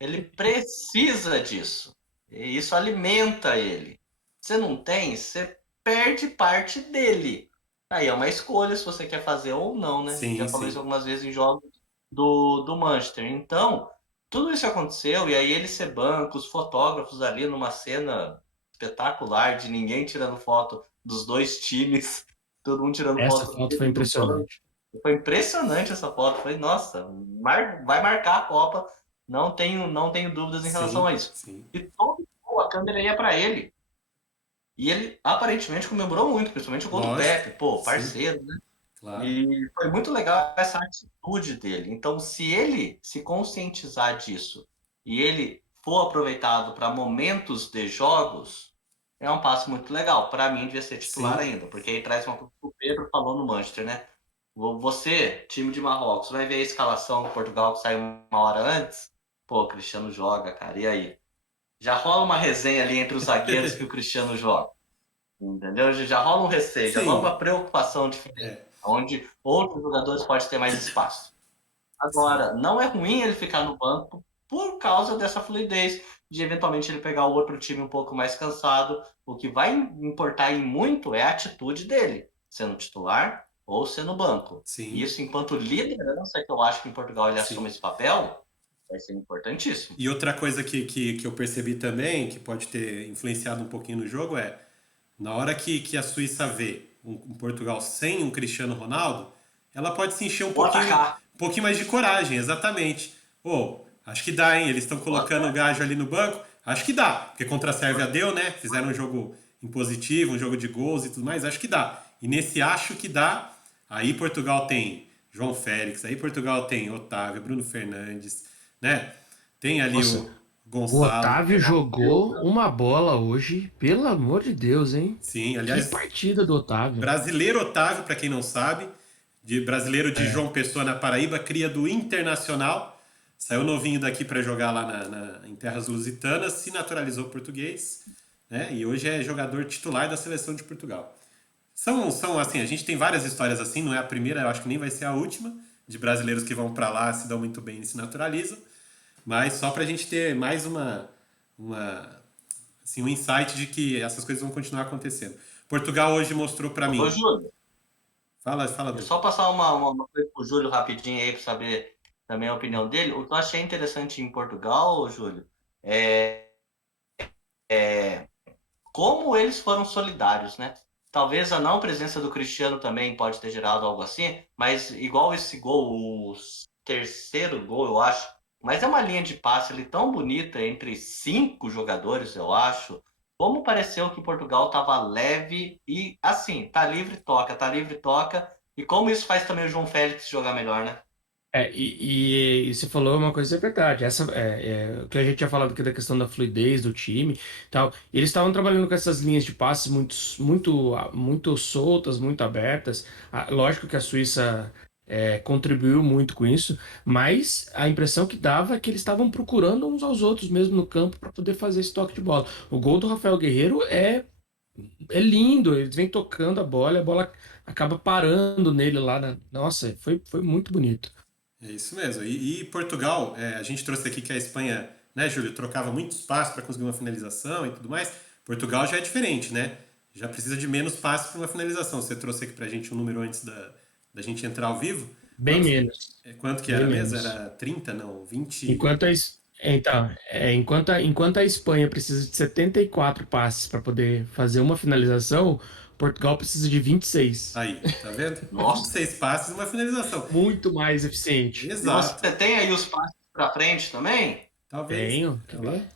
Ele precisa disso. E isso alimenta ele. Você não tem, você perde parte dele. Aí é uma escolha se você quer fazer ou não, né? A gente Sim, já falou isso sim. algumas vezes em jogos do Manchester. Então, tudo isso aconteceu, e aí ele ser banco, os fotógrafos ali numa cena espetacular de ninguém tirando foto dos dois times, todo mundo tirando Essa foto foto foi dele do banco. impressionante. Foi impressionante essa foto. Foi, nossa, vai marcar a Copa, não tenho dúvidas em relação a Sim, isso. sim. E todo a câmera ia para ele. E ele aparentemente comemorou muito, principalmente o gol do Lógico. Pepe, pô, Sim, parceiro, né? claro. E foi muito legal essa atitude dele. Então, se ele se conscientizar disso e ele for aproveitado para momentos de jogos, é um passo muito legal. Para mim, devia ser titular Sim. ainda, porque aí traz uma coisa que o Pedro falou no Manchester, né? Você, time de Marrocos, vai ver a escalação do Portugal que saiu uma hora antes? Pô, o Cristiano joga, cara. E aí? Já rola uma resenha ali entre os zagueiros que o Cristiano joga. Entendeu? Já rola um receio, já rola uma Sim. preocupação diferente, É, onde outros jogadores podem ter mais espaço. sim. Agora, não é ruim ele ficar no banco por causa dessa fluidez, de eventualmente ele pegar o outro time um pouco mais cansado. O que vai importar em muito é a atitude dele, sendo titular ou sendo banco. E Sim. isso, enquanto liderança, que eu acho que em Portugal ele assume Sim. esse papel, vai ser importantíssimo. E outra coisa que eu percebi também, que pode ter influenciado um pouquinho no jogo, é na hora que a Suíça vê um Portugal sem um Cristiano Ronaldo, ela pode se encher Ou atacar, um pouquinho mais de coragem, exatamente. Pô, acho que dá, hein? Eles estão ou colocando o atacar. Gajo ali no banco. Acho que dá, porque contra a Sérvia deu, né? Fizeram um jogo impositivo, um jogo de gols e tudo mais. Acho que dá. E nesse acho que dá, aí Portugal tem João Félix, aí Portugal tem Otávio, Bruno Fernandes, né? Tem ali Nossa, o o Gonçalo. Otávio jogou uma bola hoje, pelo amor de Deus, hein? Sim, Que aliás, partida do Otávio. brasileiro Otávio, para quem não sabe, de brasileiro de É. João Pessoa na Paraíba, cria do Internacional, saiu novinho daqui para jogar lá em terras lusitanas, se naturalizou português, né? E hoje é jogador titular da seleção de Portugal. São assim, a gente tem várias histórias assim, não é a primeira, eu acho que nem vai ser a última, de brasileiros que vão para lá, se dão muito bem e se naturalizam, mas só para a gente ter mais uma assim, um insight de que essas coisas vão continuar acontecendo. Portugal hoje mostrou pra Ô, mim. Júlio, Fala, é Du. só passar uma coisa pro Júlio rapidinho aí para saber também a opinião dele. O que eu achei interessante em Portugal, ô, Júlio, é como eles foram solidários, né? Talvez a não presença do Cristiano também pode ter gerado algo assim, mas igual esse gol, o terceiro gol, eu acho, mas é uma linha de passe ali tão bonita entre 5 jogadores, eu acho. Como pareceu que Portugal estava leve e assim, tá livre, toca. E como isso faz também o João Félix jogar melhor, né? E você falou uma coisa, é verdade. Essa o que a gente tinha falado aqui da questão da fluidez do time, e tal. E eles estavam trabalhando com essas linhas de passe muito soltas, muito abertas. Lógico que a Suíça contribuiu muito com isso, mas a impressão que dava é que eles estavam procurando uns aos outros mesmo no campo para poder fazer esse toque de bola. O gol do Rafael Guerreiro é lindo. Eles vêm tocando a bola acaba parando nele lá. Nossa, foi muito bonito. É isso mesmo. E Portugal, a gente trouxe aqui que a Espanha, né, Júlio, trocava muito espaço para conseguir uma finalização e tudo mais. Portugal já é diferente, né? Já precisa de menos passe para uma finalização. Você trouxe aqui pra gente um número antes da gente entrar ao vivo. Bem menos. Quanto que Bem era mesmo? menos. Era 30, não, 20. Enquanto a Espanha precisa de 74 passes para poder fazer uma finalização, Portugal precisa de 26. Aí, tá vendo? É Nossa, 26 passes e uma finalização. Muito mais eficiente. e você Exato. tem aí os passes para frente também? Talvez. Tenho, É quer lá. ver?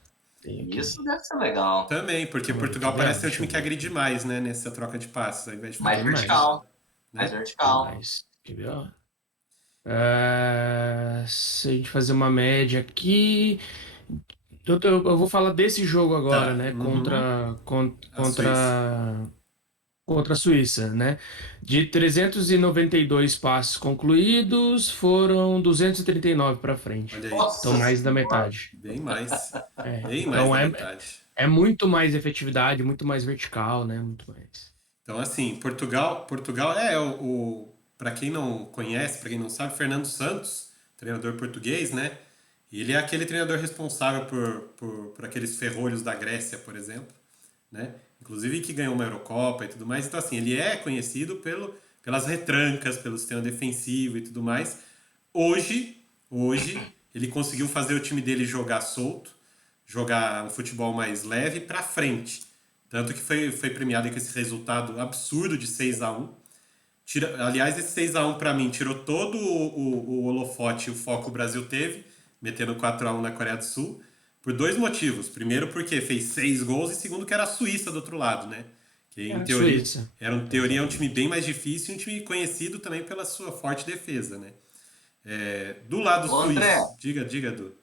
Tenho aqui. Isso deve ser legal. Também, porque Quer Portugal ver? parece ser um Deixa time eu que ver agride aqui. mais, né, nessa troca de passes, ao invés de Mais fazer Tem mais. vertical. Mais né? Tem vertical. mais. Quer ver, ó? Se a gente fazer uma média aqui. Eu vou falar desse jogo agora, Tá. né? Uhum. A Suíça. Contra a Suíça, né? De 392 passes concluídos, foram 239 para frente. Olha aí. Então, Nossa mais da senhora. metade. Bem mais. Bem mais Então, da metade. é muito mais efetividade, muito mais vertical, né? Muito mais. Então, assim, Portugal para quem não conhece, para quem não sabe, Fernando Santos, treinador português, né? E ele é aquele treinador responsável por aqueles ferrolhos da Grécia, por exemplo, né? Inclusive que ganhou uma Eurocopa e tudo mais. Então, assim, ele é conhecido pelas retrancas, pelo sistema defensivo e tudo mais. Hoje, ele conseguiu fazer o time dele jogar solto, jogar um futebol mais leve para frente. Tanto que foi premiado com esse resultado absurdo de 6-1. Aliás, esse 6-1 para mim tirou todo o holofote e o foco que o Brasil teve, metendo 4-1 na Coreia do Sul, por dois motivos. Primeiro, porque fez 6 gols, e segundo, que era a Suíça do outro lado, né? Que É em a teoria Suíça. é um time bem mais difícil e um time conhecido também pela sua forte defesa, né? Do lado Ô, André, suíço, diga, Du.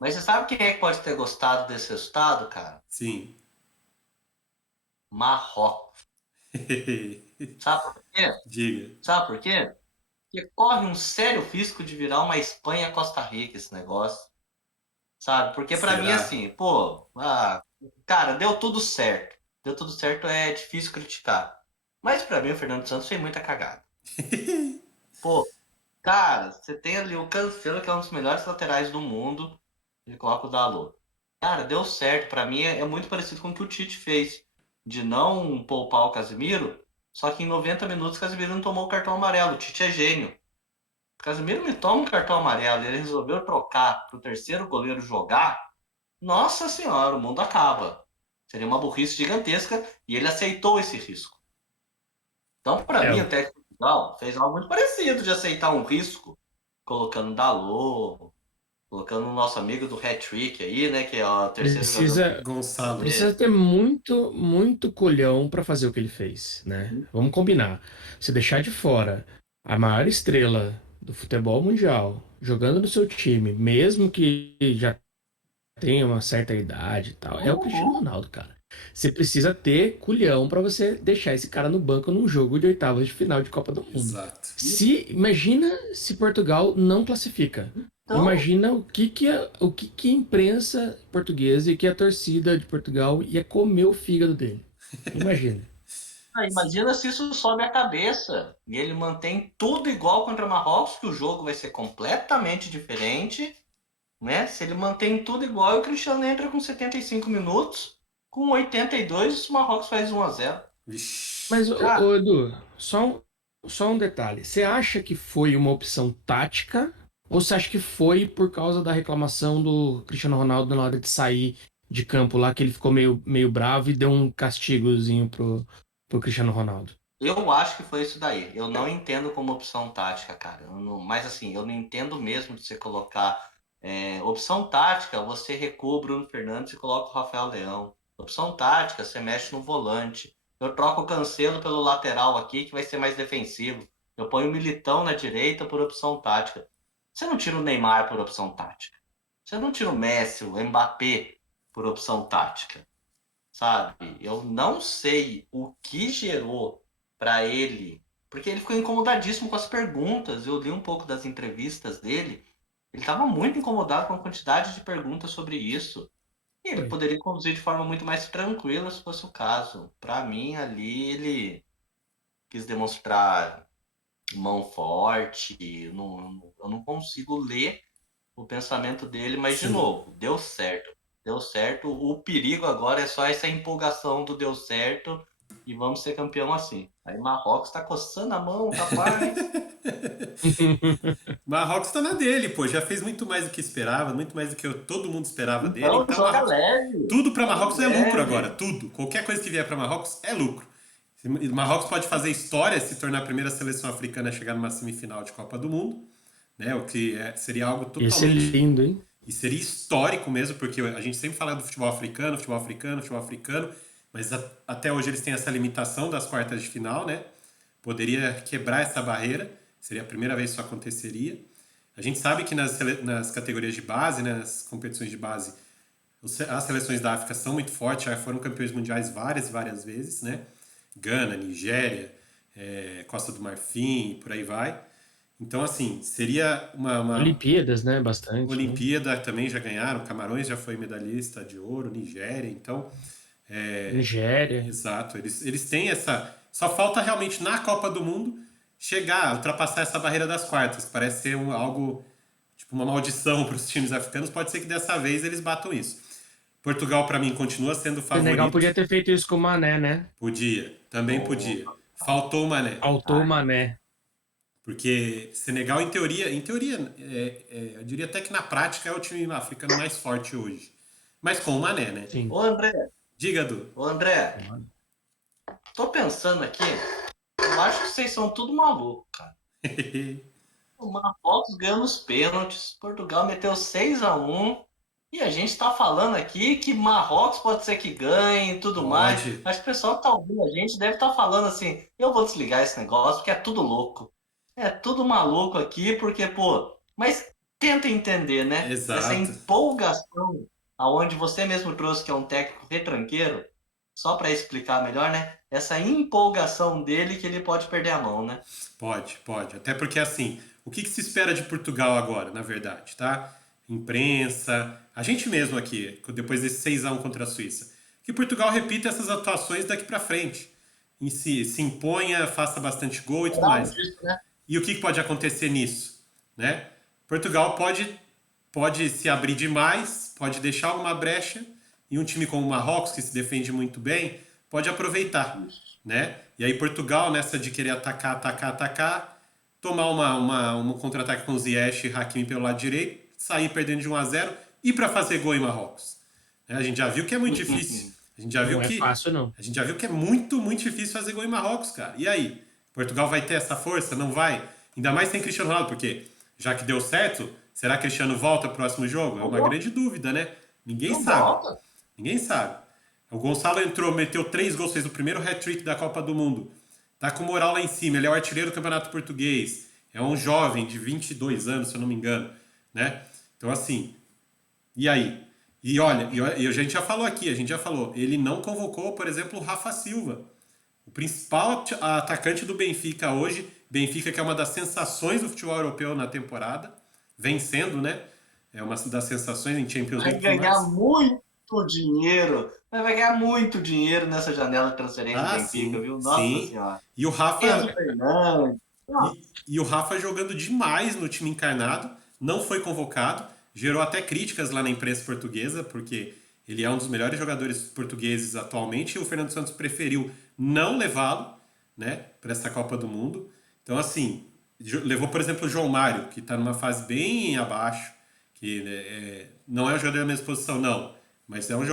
mas você sabe quem é que pode ter gostado desse resultado, cara? Sim. Marrocos. Sabe por quê? Diga. Sabe por quê? Porque corre um sério risco de virar uma Espanha-Costa Rica esse negócio. Sabe? Porque pra mim, Será? assim, cara, deu tudo certo. Deu tudo certo, é difícil criticar. Mas pra mim, o Fernando Santos fez muita cagada. Pô, cara, você tem ali o Cancelo, que é um dos melhores laterais do mundo. Ele coloca o Dalot. Cara, deu certo. Pra mim é muito parecido com o que o Tite fez. De não poupar o Casemiro. Só que em 90 minutos o Casemiro não tomou o cartão amarelo. O Tite é gênio. O Casemiro me toma um cartão amarelo e ele resolveu trocar pro terceiro goleiro jogar. Nossa senhora, o mundo acaba. Seria uma burrice gigantesca e ele aceitou esse risco. Então, para É, mim, o técnico de Portugal fez algo muito parecido de aceitar um risco, colocando Dalot, colocando o nosso amigo do hat-trick aí, né, que é o terceiro jogador. precisa, Gonçalo. precisa ter muito culhão para fazer o que ele fez, né? Vamos combinar. Se deixar de fora a maior estrela do futebol mundial jogando no seu time, mesmo que já tenha uma certa idade e tal, é o Cristiano Uhum. Ronaldo, cara. Você precisa ter culhão para você deixar esse cara no banco num jogo de oitavas de final de Copa do Mundo. Exato. Imagina se Portugal não classifica. Então, Imagina o que a imprensa portuguesa e que a torcida de Portugal ia comer o fígado dele. Imagina. imagina se isso sobe a cabeça e ele mantém tudo igual contra Marrocos, que o jogo vai ser completamente diferente, né? Se ele mantém tudo igual e o Cristiano entra com 75 minutos, Com 82, o Marrocos faz 1-0. Vixe. Mas, Cara, Edu, só um detalhe. Você acha que foi uma opção tática ou você acha que foi por causa da reclamação do Cristiano Ronaldo na hora de sair de campo lá, que ele ficou meio bravo e deu um castigozinho pro Cristiano Ronaldo? eu acho que foi isso daí. Eu não entendo como opção tática, cara. Mas assim, eu não entendo mesmo de você colocar opção tática, você recua o Bruno Fernandes e coloca o Rafael Leão. Opção tática, você mexe no volante. Eu troco o Cancelo pelo lateral aqui, que vai ser mais defensivo. Eu ponho o Militão na direita por opção tática. Você não tira o Neymar por opção tática. Você não tira o Messi, o Mbappé por opção tática, sabe? Eu não sei o que gerou para ele, porque ele ficou incomodadíssimo com as perguntas. Eu li um pouco das entrevistas dele. Ele estava muito incomodado com a quantidade de perguntas sobre isso. E ele Foi. poderia conduzir de forma muito mais tranquila se fosse o caso. Para mim, ali ele quis demonstrar mão forte. Eu não consigo ler o pensamento dele, mas de Sim. novo, deu certo. Deu certo. O perigo agora é só essa empolgação do deu certo e vamos ser campeão assim. Aí Marrocos tá coçando a mão, rapaz. Marrocos tá na dele, pô. Já fez muito mais do que esperava, muito mais do que todo mundo esperava dele. Então Então, joga Marrocos. leve. Tudo pra Joga Marrocos é lucro agora. leve. Tudo. Qualquer coisa que vier pra Marrocos é lucro. Marrocos pode fazer história, se tornar a primeira seleção africana a chegar numa semifinal de Copa do Mundo, né? O que seria algo Ia ser totalmente. lindo, hein? E seria histórico mesmo, porque a gente sempre fala do futebol africano, futebol africano, futebol africano, mas até hoje eles têm essa limitação das quartas de final, né? Poderia quebrar essa barreira, seria a primeira vez que isso aconteceria. A gente sabe que nas categorias de base, né, nas competições de base, as seleções da África são muito fortes, já foram campeões mundiais várias vezes, né? Gana, Nigéria, Costa do Marfim, e por aí vai. Então, assim, seria uma Olimpíadas, né? Bastante, né? Olimpíada também já ganharam, Camarões já foi medalhista de ouro, Nigéria, então, Nigéria. exato, eles têm essa. Só falta realmente na Copa do Mundo chegar, ultrapassar essa barreira das quartas, que parece ser algo, tipo uma maldição para os times africanos, pode ser que dessa vez eles batam isso. Portugal, para mim, continua sendo o O Senegal favorito. podia ter feito isso com o Mané, né? Podia, também Oh, podia. Faltou o Mané. Faltou o Mané. Porque Senegal, em teoria, eu diria até que na prática é o time africano mais forte hoje. Mas com o Mané, né? Sim. ô André, Diga, Du. ô André, tô pensando aqui, eu acho que vocês são tudo maluco, cara. O Marrocos ganhou nos pênaltis, Portugal meteu 6-1. E a gente tá falando aqui que Marrocos pode ser que ganhe e tudo mais. Pode. Acho que o pessoal que tá ouvindo a gente deve estar falando assim: eu vou desligar esse negócio porque é tudo louco. É tudo maluco aqui, porque, pô. Mas tenta entender, né? Essa Exato. empolgação, aonde você mesmo trouxe que é um técnico retranqueiro, só para explicar melhor, né? Essa empolgação dele que ele pode perder a mão, né? Pode. Até porque, assim, o que se espera de Portugal agora, na verdade, tá? Imprensa, a gente mesmo aqui, depois desse 6-1 contra a Suíça, que Portugal repita essas atuações daqui pra frente. Se imponha, faça bastante gol e tudo mais. Disso, né? E o que pode acontecer nisso? Né? Portugal pode se abrir demais, pode deixar alguma brecha, e um time como o Marrocos, que se defende muito bem, pode aproveitar. Né? E aí Portugal, nessa de querer atacar, tomar um contra-ataque com o Ziyech e Hakimi pelo lado direito, sair perdendo de 1-0 e para fazer gol em Marrocos. Né? A gente já viu que é muito difícil. A gente já viu Não é que fácil, não. a gente já viu que é muito difícil fazer gol em Marrocos, cara. E aí? Portugal vai ter essa força? Não vai? Ainda mais sem Cristiano Ronaldo, porque já que deu certo, será que Cristiano volta pro próximo jogo? É uma grande dúvida, né? Ninguém Não sabe. volta. Ninguém sabe. O Gonçalo entrou, meteu 3 gols, fez o primeiro hat-trick da Copa do Mundo. Tá com moral lá em cima, ele é o artilheiro do Campeonato Português. É um jovem de 22 anos, se eu não me engano, né? Então, assim, e aí? E olha, a gente já falou aqui, ele não convocou, por exemplo, o Rafa Silva, o principal atacante do Benfica hoje. Benfica, que é uma das sensações do futebol europeu na temporada, vencendo, né? É uma das sensações em Champions Vai League e tudo ganhar mais. muito dinheiro. Vai ganhar muito dinheiro nessa janela de transferência do Ah, Benfica, sim, viu? Nossa sim. Senhora. E o Enzo Rafa, Fernandes. e o Rafa jogando demais no time encarnado, não foi convocado, gerou até críticas lá na imprensa portuguesa, porque Ele é um dos melhores jogadores portugueses atualmente e o Fernando Santos preferiu não levá-lo, né, para essa Copa do Mundo. Então, assim, levou, por exemplo, o João Mário, que está numa fase bem abaixo, que não é um jogador da mesma posição, não, mas é um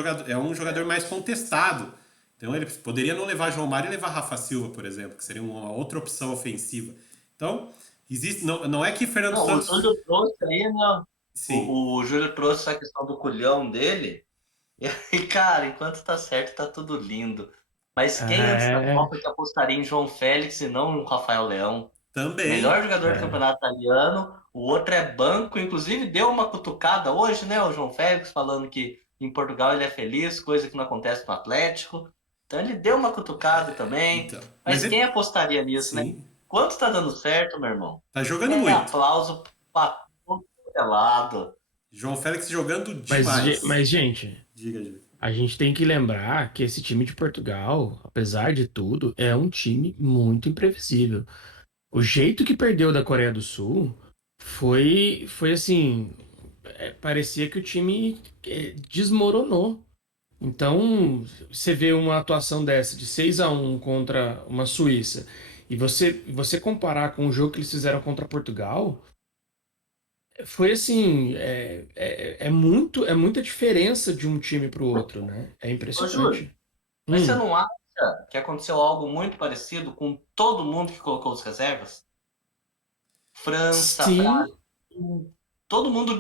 jogador mais contestado. Então, ele poderia não levar João Mário e levar Rafa Silva, por exemplo, que seria uma outra opção ofensiva. Então, existe, não é que Fernando Não, o Santos... Júlio trouxe aí, né? Sim, O Júlio trouxe essa questão do culhão dele. E aí, cara, enquanto tá certo, tá tudo lindo. Mas quem antes da É, Copa que apostaria em João Félix e não no Rafael Leão? também. Melhor jogador do é. campeonato italiano, o outro é banco, inclusive deu uma cutucada hoje, né? O João Félix falando que em Portugal ele é feliz, coisa que não acontece no Atlético. Então ele deu uma cutucada também. Então, mas Mas quem ele... apostaria nisso, né? Sim, Quanto tá dando certo, meu irmão? tá jogando É muito. aplauso pra todo lado. João Félix jogando Mas, demais. gente, Diga, diga. a gente tem que lembrar que esse time de Portugal, apesar de tudo, é um time muito imprevisível. O jeito que perdeu da Coreia do Sul foi assim, parecia que o time desmoronou. Então, você vê uma atuação dessa de 6-1 contra uma Suíça e você comparar com o jogo que eles fizeram contra Portugal, foi assim, é muita diferença de um time para o outro, né? É Ô, Júlio, impressionante. mas você Hum, não acha que aconteceu algo muito parecido com todo mundo que colocou os reservas? França, sim, Brasil, todo mundo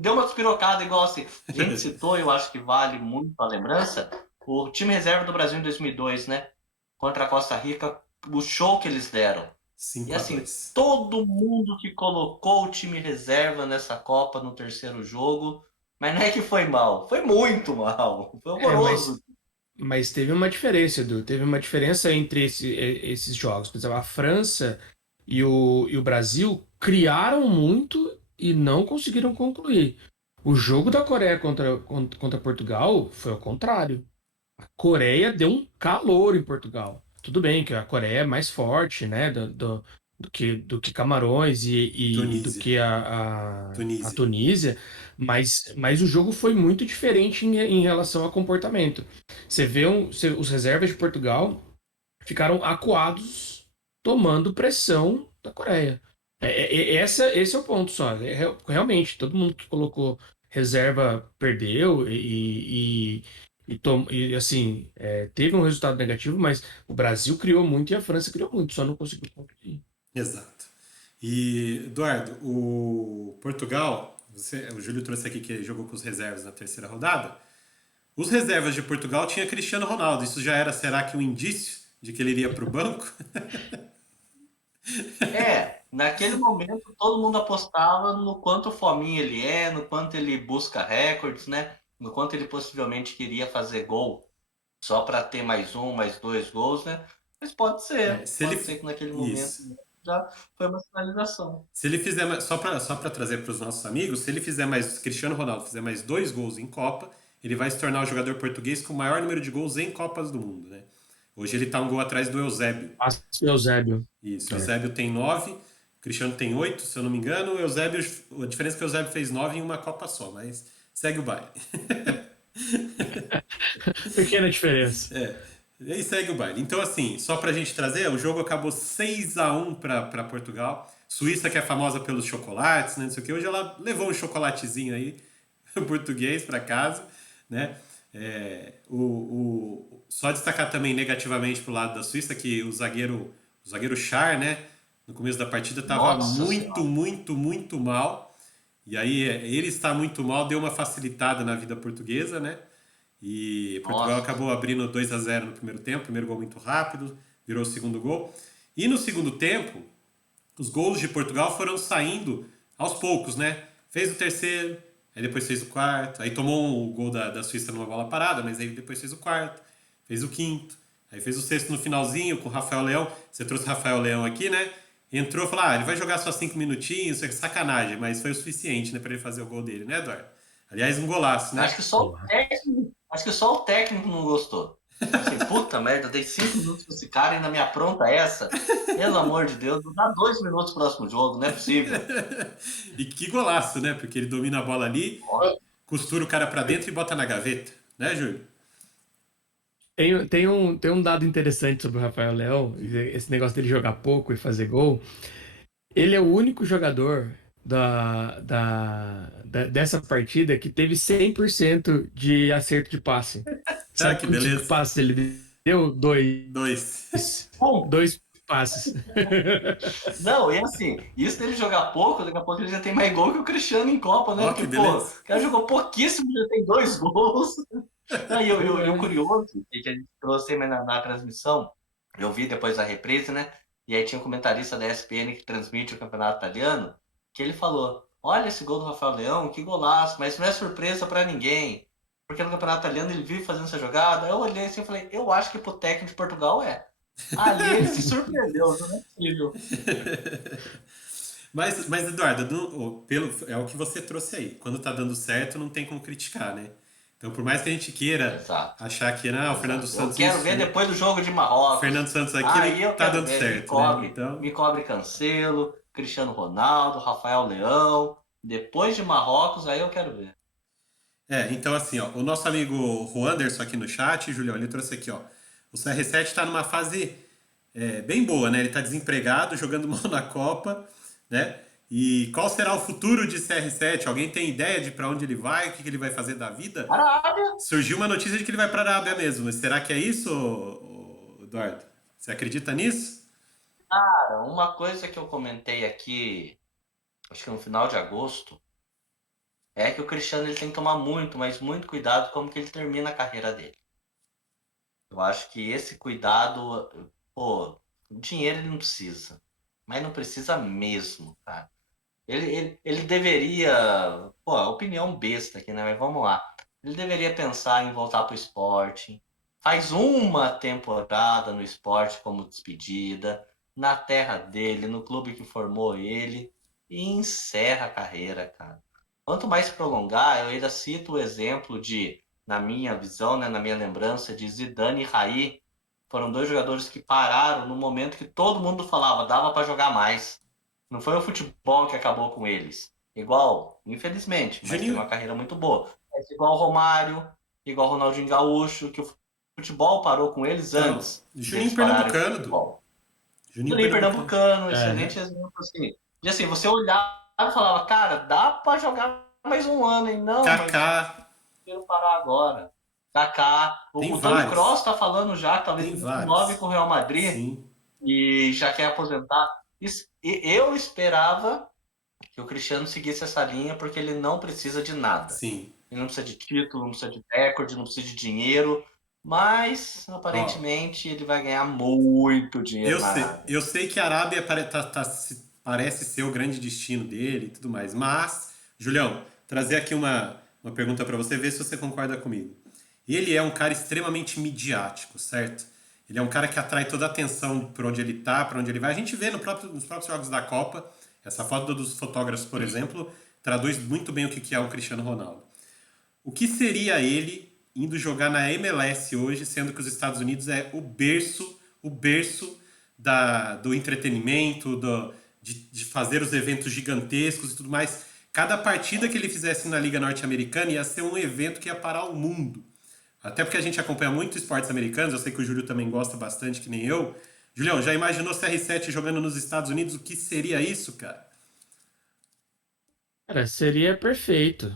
deu uma despirocada igual assim. A gente citou, eu acho que vale muito a lembrança, o time reserva do Brasil em 2002, né? Contra a Costa Rica, o show que eles deram. E cinco a assim, dois. todo mundo que colocou o time reserva nessa Copa no terceiro jogo, mas não é que foi mal, foi muito mal, foi é, horroroso. mas teve uma diferença, Edu. Teve uma diferença entre esses jogos. Por exemplo, a França e o Brasil criaram muito e não conseguiram concluir. O jogo da Coreia contra Portugal foi ao contrário. A Coreia deu um calor em Portugal. Tudo bem que a Coreia é mais forte, né, do que Camarões e do Tunísia. que a Tunísia. Tunísia, mas o jogo foi muito diferente em relação a comportamento. Os reservas de Portugal ficaram acuados tomando pressão da Coreia. Esse é o ponto só. Realmente, todo mundo que colocou reserva perdeu e assim, teve um resultado negativo, mas o Brasil criou muito e a França criou muito, só não conseguiu concluir. Exato. E, Eduardo, o Portugal, o Júlio trouxe aqui que jogou com os reservas na terceira rodada. Os reservas de Portugal tinha Cristiano Ronaldo. Isso já era, será que um indício de que ele iria para o banco? Naquele momento todo mundo apostava no quanto fominha ele é, no quanto ele busca recordes, né? No quanto ele possivelmente queria fazer gol só para ter mais um, mais dois gols, né? Mas Se ele. pode ser que naquele momento Isso. já foi uma sinalização. Se ele fizer, só para trazer para os nossos amigos, se ele fizer mais, Cristiano Ronaldo fizer mais 2 gols em Copa, ele vai se tornar o jogador português com o maior número de gols em Copas do Mundo, né? Hoje ele está um gol atrás do Eusébio. Passa o Eusébio. Isso, o É. Eusébio tem 9, o Cristiano tem 8, se eu não me engano. O Eusébio, a diferença é que o Eusébio fez 9 em uma Copa só, mas segue o baile. Pequena diferença. E aí segue o baile. Então, assim, só pra gente trazer, o jogo acabou 6-1 pra Portugal. Suíça, que é famosa pelos chocolates, né? Não sei o que. Hoje ela levou um chocolatezinho aí, português, pra casa, né? Só destacar também negativamente pro lado da Suíça que o zagueiro Char, né? No começo da partida tava Nossa muito, Senhora. muito, muito mal. E aí ele está muito mal, deu uma facilitada na vida portuguesa, né? E Portugal Nossa. acabou abrindo 2-0 no primeiro tempo, primeiro gol muito rápido, virou o segundo gol. E no segundo tempo, os gols de Portugal foram saindo aos poucos, né? Fez o terceiro, aí depois fez o quarto, aí tomou o gol da Suíça numa bola parada, mas aí depois fez o quarto, fez o quinto, aí fez o sexto no finalzinho com o Rafael Leão. Você trouxe o Rafael Leão aqui, né? Entrou e falou: ele vai jogar só 5 minutinhos, isso é sacanagem, mas foi o suficiente, né, pra ele fazer o gol dele, né, Eduardo? Aliás, um golaço, né? Acho que só o técnico não gostou. Assim, puta merda, dei 5 minutos pra esse cara e ainda me apronta essa. Pelo amor de Deus, dá 2 minutos pro próximo jogo, não é possível. E que golaço, né? Porque ele domina a bola ali, costura o cara pra dentro e bota na gaveta. Né, Júlio? Tem um dado interessante sobre o Rafael Leão, esse negócio dele jogar pouco e fazer gol. Ele é o único jogador dessa partida que teve 100% de acerto de passe. Ah, Sabe que quantos beleza. passes ele deu? Dois. Bom, Dois passes. não, e assim, isso dele jogar pouco, daqui a pouco ele já tem mais gol que o Cristiano em Copa, né? Ó, Porque, que pô, o beleza. cara jogou pouquíssimo, já tem 2 gols. Não, e o Verdade. curioso, que a gente trouxe aí na transmissão, eu vi depois da reprise, né? E aí tinha um comentarista da ESPN que transmite o campeonato italiano, que ele falou: Olha esse gol do Rafael Leão, que golaço, mas não é surpresa pra ninguém. Porque no campeonato italiano ele vive fazendo essa jogada. Aí eu olhei assim e falei: Eu acho que pro técnico de Portugal é. Ali ele se surpreendeu, não é possível. Mas Eduardo, é o que você trouxe aí. Quando tá dando certo, não tem como criticar, né? Então, por mais que a gente queira Exato. achar que não, o Fernando Exato. Eu Santos quero isso, ver depois do jogo de Marrocos. Fernando Santos aquilo, Aí e eu tá quero dando ver. certo, né? Então, Me cobre Cancelo, Cristiano Ronaldo, Rafael Leão. Depois de Marrocos, aí eu quero ver. então assim, ó, o nosso amigo Juanderson aqui no chat, Julião, ele trouxe aqui, ó. O CR7 tá numa fase bem boa, né? Ele tá desempregado, jogando mal na Copa, né? E qual será o futuro de CR7? Alguém tem ideia de para onde ele vai, o que ele vai fazer da vida? Arábia! Surgiu uma notícia de que ele vai para a Arábia mesmo, mas será que é isso, Eduardo? Você acredita nisso? Cara, uma coisa que eu comentei aqui, acho que no final de agosto, é que o Cristiano ele tem que tomar muito, mas muito cuidado como que ele termina a carreira dele. Eu acho que esse cuidado, pô, o dinheiro ele não precisa, mas não precisa mesmo, cara. Ele deveria, pô, opinião besta aqui, né? Mas vamos lá. Ele deveria pensar em voltar pro esporte. Faz uma temporada no esporte como despedida, na terra dele, no clube que formou ele, e encerra a carreira, cara. Quanto mais prolongar, eu ainda cito o exemplo de, na minha visão, né, na minha lembrança, de Zidane e Raí. Foram dois jogadores que pararam no momento que todo mundo falava, dava para jogar mais. Não foi o futebol que acabou com eles. Igual, infelizmente, mas teve Juninho, uma carreira muito boa. É igual o Romário, igual o Ronaldinho Gaúcho, que o futebol parou com eles então, antes Juninho deles pararem com o Pernambucano, futebol. Juninho Juninho Pernambucano. Pernambucano, Aham. excelente exemplo, assim. E assim, você olhava e falava, cara, dá pra jogar mais um ano, hein? Não, mas Kaká, quero parar agora. Kaká, tem o Tony vários. Kroos tá falando já, que talvez Tem ele renove vários. com o Real Madrid Sim, e já quer aposentar. Eu esperava que o Cristiano seguisse essa linha porque ele não precisa de nada. sim. Ele não precisa de título, não precisa de recorde, não precisa de dinheiro, mas Ó, aparentemente ele vai ganhar muito dinheiro na Arábia. eu sei que a Arábia parece ser o grande destino dele e tudo mais, mas, Julião, trazer aqui uma pergunta para você, ver se você concorda comigo. Ele é um cara extremamente midiático, certo? Ele é um cara que atrai toda a atenção por onde ele tá, para onde ele vai. A gente vê nos próprios jogos da Copa, essa foto dos fotógrafos, por exemplo, traduz muito bem o que é um Cristiano Ronaldo. O que seria ele indo jogar na MLS hoje, sendo que os Estados Unidos é o berço do entretenimento, de fazer os eventos gigantescos e tudo mais. Cada partida que ele fizesse na Liga Norte-Americana ia ser um evento que ia parar o mundo. Até porque a gente acompanha muito esportes americanos, eu sei que o Júlio também gosta bastante, que nem eu. Julião, já imaginou CR7 jogando nos Estados Unidos? O que seria isso, cara? Cara, seria perfeito.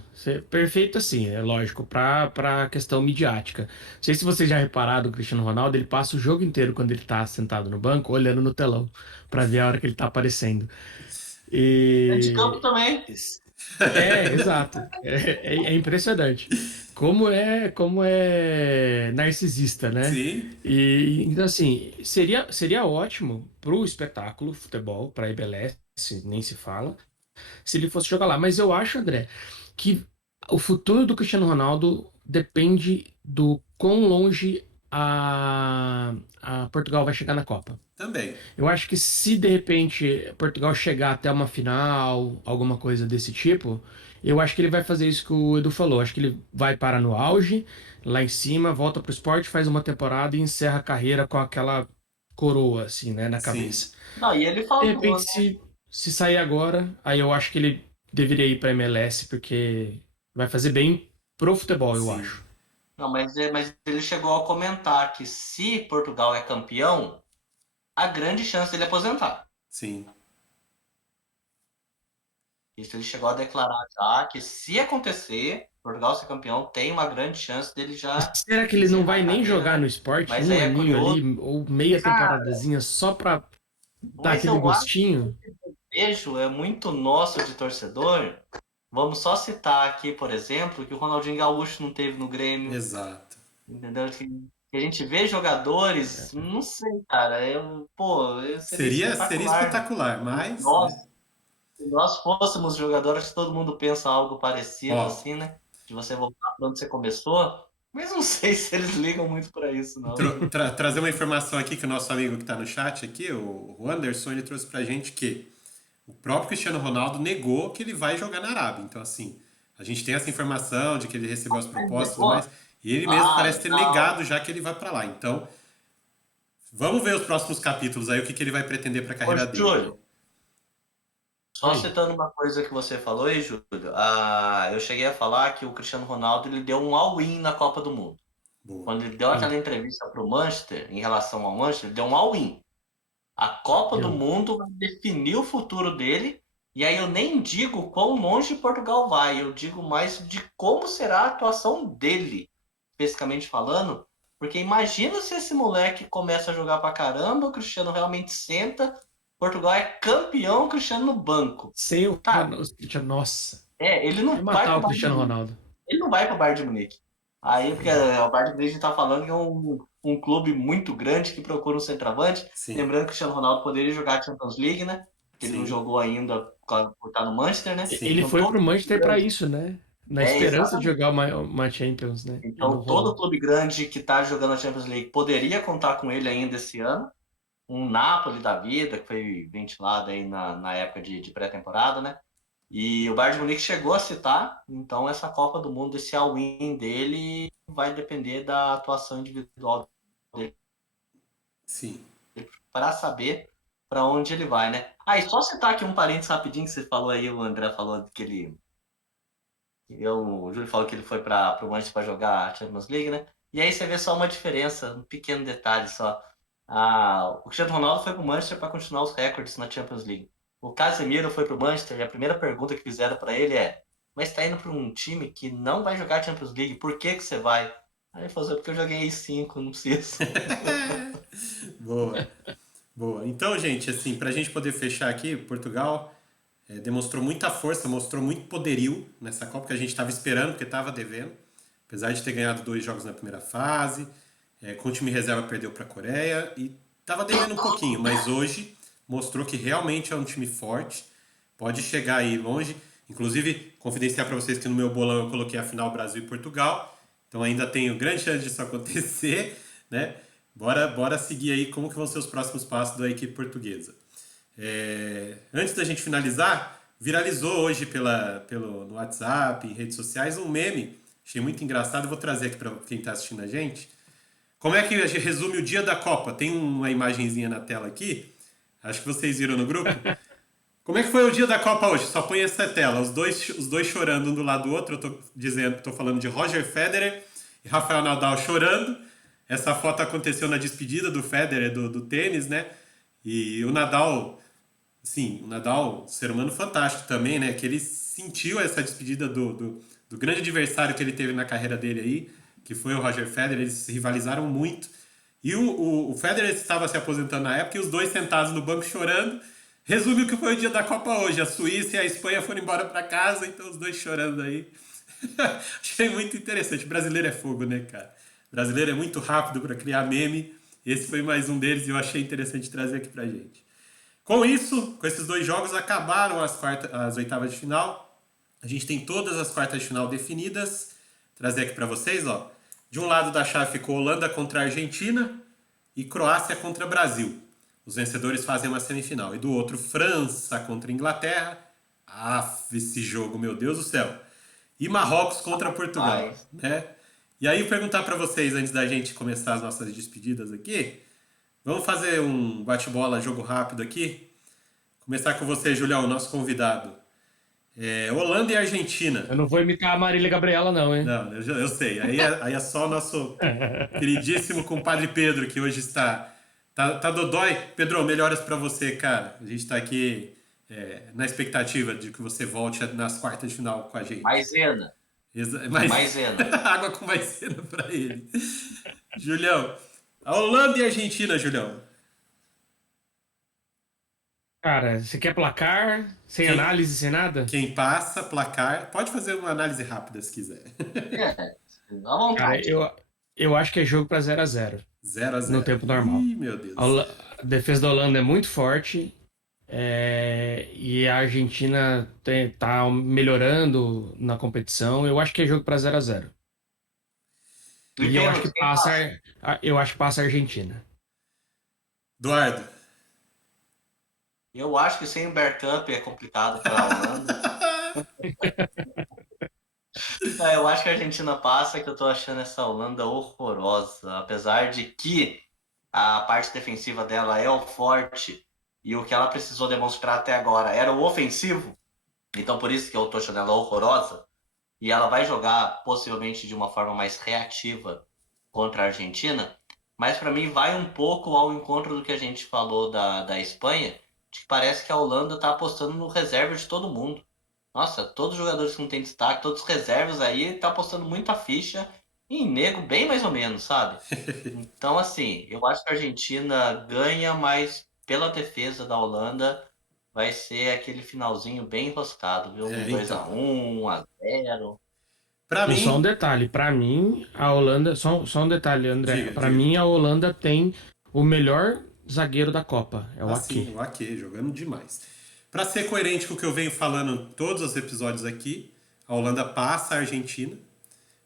Perfeito assim, é lógico, pra questão midiática. Não sei se você já repararam, o Cristiano Ronaldo, ele passa o jogo inteiro quando ele tá sentado no banco, olhando no telão, pra ver a hora que ele tá aparecendo. Dentro de campo E também. exato. É impressionante. Como é narcisista, né? Sim, E então assim, seria ótimo pro espetáculo futebol, pra MLS, nem se fala se ele fosse jogar lá. Mas eu acho, André, que o futuro do Cristiano Ronaldo depende do quão longe a Portugal vai chegar na Copa. também. Eu acho que se de repente Portugal chegar até uma final, alguma coisa desse tipo, eu acho que ele vai fazer isso que o Edu falou. Acho que ele vai parar no auge, lá em cima, volta pro esporte, faz uma temporada e encerra a carreira com aquela coroa, assim, né, na Sim. cabeça. Não, e ele De falou, repente, né? se sair agora, aí eu acho que ele deveria ir pra MLS, porque vai fazer bem pro futebol, eu Sim. acho. Não, mas ele chegou a comentar que se Portugal é campeão, há grande chance dele aposentar. Sim. Isso ele chegou a declarar já, que se acontecer, Portugal ser campeão, tem uma grande chance dele já Será que ele não encerrar a vai nem carreira, jogar né? no esporte Mas um aí é aninho curioso, ali, ou meia temporadazinha, só pra dar mas aquele eu acho gostinho? que o desejo é muito nosso de torcedor. Vamos só citar aqui, por exemplo, que o Ronaldinho Gaúcho não teve no Grêmio, Exato. entendeu? Que a gente vê jogadores, não sei, cara, seria Seria espetacular. espetacular, mas, Nós, né? se nós fôssemos jogadores, todo mundo pensa algo Ó, parecido, assim, né? De você voltar para onde você começou, mas não sei se eles ligam muito para isso, não. trazer uma informação aqui que o nosso amigo que está no chat aqui, o Anderson, ele trouxe pra gente que o próprio Cristiano Ronaldo negou que ele vai jogar na Arábia. Então, assim, a gente tem essa informação de que ele recebeu as Mas propostas e tudo negou? mais, e ele mesmo Ah, parece ter legal. negado já que ele vai pra lá. Então, vamos ver os próximos capítulos aí, o que, que ele vai pretender pra Ô, carreira dele, né? Júlio, só Oi. citando uma coisa que você falou aí, Júlio, eu cheguei a falar que o Cristiano Ronaldo ele deu um all-in na Copa do Mundo. Boa. Quando ele deu Sim. aquela entrevista para o Manchester, em relação ao Manchester, ele deu um all-in. A Copa do Eu- Mundo vai definir o futuro dele. E aí eu nem digo quão longe Portugal vai, eu digo mais de como será a atuação dele, especificamente falando. Porque imagina se esse moleque começa a jogar pra caramba, o Cristiano realmente senta, Portugal é campeão, o Cristiano no banco. Sem o Cara, Ronaldo. Nossa, ele não ia vai matar pro o Bayern de Cristiano Munique. Ronaldo. Ele não vai pro Bayern de Munique. Aí, porque o Bayern de Munique a gente tá falando que é um clube muito grande que procura um centroavante. Sim, Lembrando que o Cristiano Ronaldo poderia jogar a Champions League, né? Que ele não sim, jogou ainda por estar no Manchester, né? Ele sim. Então foi todo pro clube Manchester pra grande. isso, né? Na É, esperança de exatamente. jogar uma Champions, né? E não Então todo rolou. clube grande que está jogando a Champions League poderia contar com ele ainda esse ano. Um Napoli da vida, que foi ventilado aí na época de pré-temporada, né? E o Bayern de Munique chegou a citar, então essa Copa do Mundo, esse all-in dele vai depender da atuação individual dele Sim. para saber para onde ele vai, né? Ah, e só citar aqui um parênteses rapidinho que você falou aí, o André falou que o Júlio falou que ele foi para o Manchester para jogar a Champions League, né? E aí você vê só uma diferença, um pequeno detalhe só. O Cristiano Ronaldo foi para o Manchester para continuar os recordes na Champions League. O Casemiro foi para o Manchester e a primeira pergunta que fizeram para ele é: mas está indo para um time que não vai jogar a Champions League, por que que você vai? Aí ele falou: porque eu joguei 5, não preciso. Boa, boa. Então, gente, assim, pra gente poder fechar aqui, Portugal demonstrou muita força, mostrou muito poderio nessa Copa que a gente estava esperando, porque estava devendo. Apesar de ter ganhado 2 jogos na primeira fase, com o time reserva perdeu para a Coreia e estava devendo um pouquinho, mas hoje mostrou que realmente é um time forte, pode chegar aí longe. Inclusive, confidenciar para vocês que no meu bolão eu coloquei a final Brasil e Portugal, então ainda tenho grande chance disso acontecer, né? Bora seguir aí como que vão ser os próximos passos da equipe portuguesa. Antes da gente finalizar, viralizou hoje no WhatsApp, em redes sociais, um meme. Achei muito engraçado, vou trazer aqui para quem está assistindo a gente. Como é que a gente resume o dia da Copa? Tem uma imagenzinha na tela aqui, acho que vocês viram no grupo. Como é que foi o dia da Copa hoje? Só põe essa tela, os dois chorando um do lado do outro. Tô falando de Roger Federer e Rafael Nadal chorando. Essa foto aconteceu na despedida do Federer do tênis, né? E o Nadal, sim, o Nadal, ser humano fantástico também, né? Que ele sentiu essa despedida do grande adversário que ele teve na carreira dele aí, que foi o Roger Federer. Eles se rivalizaram muito. E o Federer estava se aposentando na época e os dois sentados no banco chorando. Resume o que foi o dia da Copa hoje. A Suíça e a Espanha foram embora para casa, então os dois chorando aí. Achei muito interessante. O brasileiro é fogo, né, cara? O brasileiro é muito rápido para criar meme. Esse foi mais um deles e eu achei interessante trazer aqui pra gente. Com isso, com esses 2 jogos, acabaram as oitavas de final. A gente tem todas as quartas de final definidas. Trazer aqui para vocês, ó. De um lado da chave ficou Holanda contra a Argentina e Croácia contra Brasil. Os vencedores fazem uma semifinal. E do outro, França contra Inglaterra. Esse jogo, meu Deus do céu. E Marrocos contra Portugal, Mas, né? E aí eu perguntar para vocês, antes da gente começar as nossas despedidas aqui, vamos fazer um bate-bola, jogo rápido aqui? Começar com você, Julião, nosso convidado. Holanda e Argentina. Eu não vou imitar a Marília Gabriela, não, hein? Não, eu sei. Aí é só o nosso queridíssimo compadre Pedro, que hoje está. Tá dodói. Pedro, melhoras pra você, cara. A gente tá aqui na expectativa de que você volte nas quartas de final com a gente. Maisena. Mas Maisena. água com maisena pra ele. Julião, a Holanda e a Argentina, Julião. Cara, você quer placar? Sem Quem, análise, sem nada? quem passa, placar. Pode fazer uma análise rápida se quiser. É, à Cara, vontade. eu acho que é jogo pra 0-0 0 a no 0. tempo normal. Ih, meu Deus A, do céu. A defesa da Holanda é muito forte, e a Argentina tá melhorando na competição. Eu acho que é jogo pra 0-0. E E eu acho pênalti, que quem passa? passa a Argentina. Eduardo. Eu acho que sem o backup é complicado para a Holanda. Eu acho que a Argentina passa, que eu tô achando essa Holanda horrorosa. Apesar de que a parte defensiva dela é o forte e o que ela precisou demonstrar até agora era o ofensivo. Então por isso que eu tô achando ela horrorosa. E ela vai jogar possivelmente de uma forma mais reativa contra a Argentina. Mas para mim vai um pouco ao encontro do que a gente falou da Espanha, de que parece que a Holanda está apostando no reserva de todo mundo. Nossa, todos os jogadores que não tem destaque, todos os reservas aí, tá apostando muita ficha em nego bem mais ou menos, sabe? Então, assim, eu acho que a Argentina ganha, mas pela defesa da Holanda vai ser aquele finalzinho bem enroscado, viu? Um dois Então. a um 1-0. Pra E só um mim. detalhe, pra mim, a Holanda. Só um detalhe, André. Diga, Pra diga. mim, a Holanda tem o melhor zagueiro da Copa. É o Assim, Ake. o Ake jogando demais. Pra ser coerente com o que eu venho falando em todos os episódios aqui, a Holanda passa a Argentina,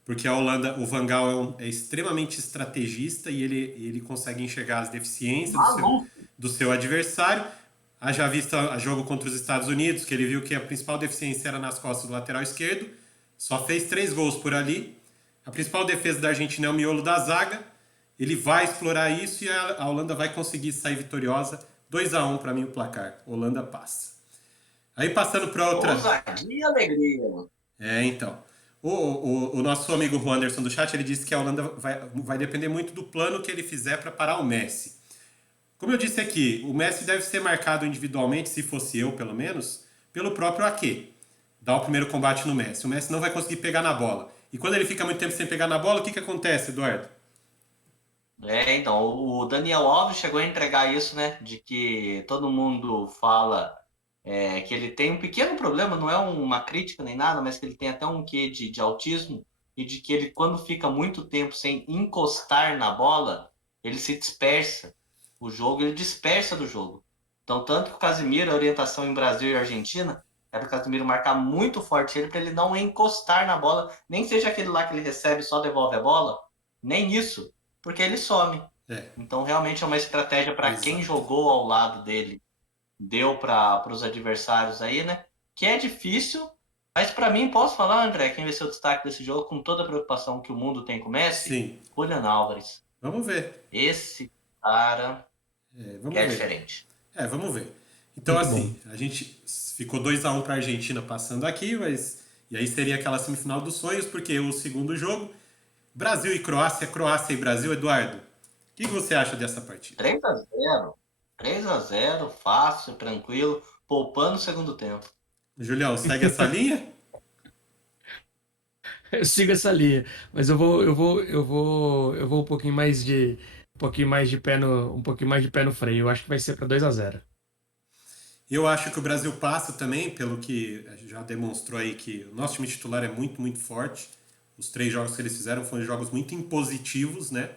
porque a Holanda, o Van Gaal é extremamente estrategista e ele consegue enxergar as deficiências Maluco. do seu adversário. Haja vista a jogo contra os Estados Unidos, que ele viu que a principal deficiência era nas costas do lateral esquerdo, só fez 3 gols por ali. A principal defesa da Argentina é o miolo da zaga. Ele vai explorar isso e a Holanda vai conseguir sair vitoriosa. 2 a 1 para mim o placar. Holanda passa. Aí passando para outra. Ousadia e alegria. Então. O nosso amigo Juan Anderson do chat, ele disse que a Holanda vai depender muito do plano que ele fizer para parar o Messi. Como eu disse aqui, o Messi deve ser marcado individualmente, se fosse eu pelo menos, pelo próprio Ake. Dá o primeiro combate no Messi. O Messi não vai conseguir pegar na bola. E quando ele fica muito tempo sem pegar na bola, o que acontece, Eduardo? Então, o Daniel Alves chegou a entregar isso, né? De que todo mundo fala que ele tem um pequeno problema, não é uma crítica nem nada, mas que ele tem até um quê de autismo e de que ele, quando fica muito tempo sem encostar na bola, ele se dispersa. O jogo, ele dispersa do jogo. Então, tanto que o Casemiro, a orientação em Brasil e Argentina, era o Casemiro marcar muito forte ele para ele não encostar na bola, nem seja aquele lá que ele recebe e só devolve a bola, nem isso, porque ele some. É, Então, realmente é uma estratégia para quem exato. jogou ao lado dele, deu para os adversários aí, né? Que é difícil, mas para mim, posso falar, André, quem vai ser o destaque desse jogo, com toda a preocupação que o mundo tem com o Messi? Sim. Julian Álvares. Vamos ver. Esse cara Vamos é ver. diferente. Vamos ver. Então, Muito assim, bom. a gente ficou 2 a 1 para a Argentina passando aqui, mas. E aí seria aquela semifinal dos sonhos, porque o segundo jogo, Brasil e Croácia, Croácia e Brasil, Eduardo. O que você acha dessa partida? 3-0. 3-0, fácil, tranquilo, poupando o segundo tempo. Julião, segue essa linha? Eu sigo essa linha, mas eu vou um pouquinho mais de pé no freio. Eu acho que vai ser para 2-0. Eu acho que o Brasil passa também, pelo que já demonstrou aí que o nosso time titular é muito, muito forte. Os 3 jogos que eles fizeram foram jogos muito impositivos, né?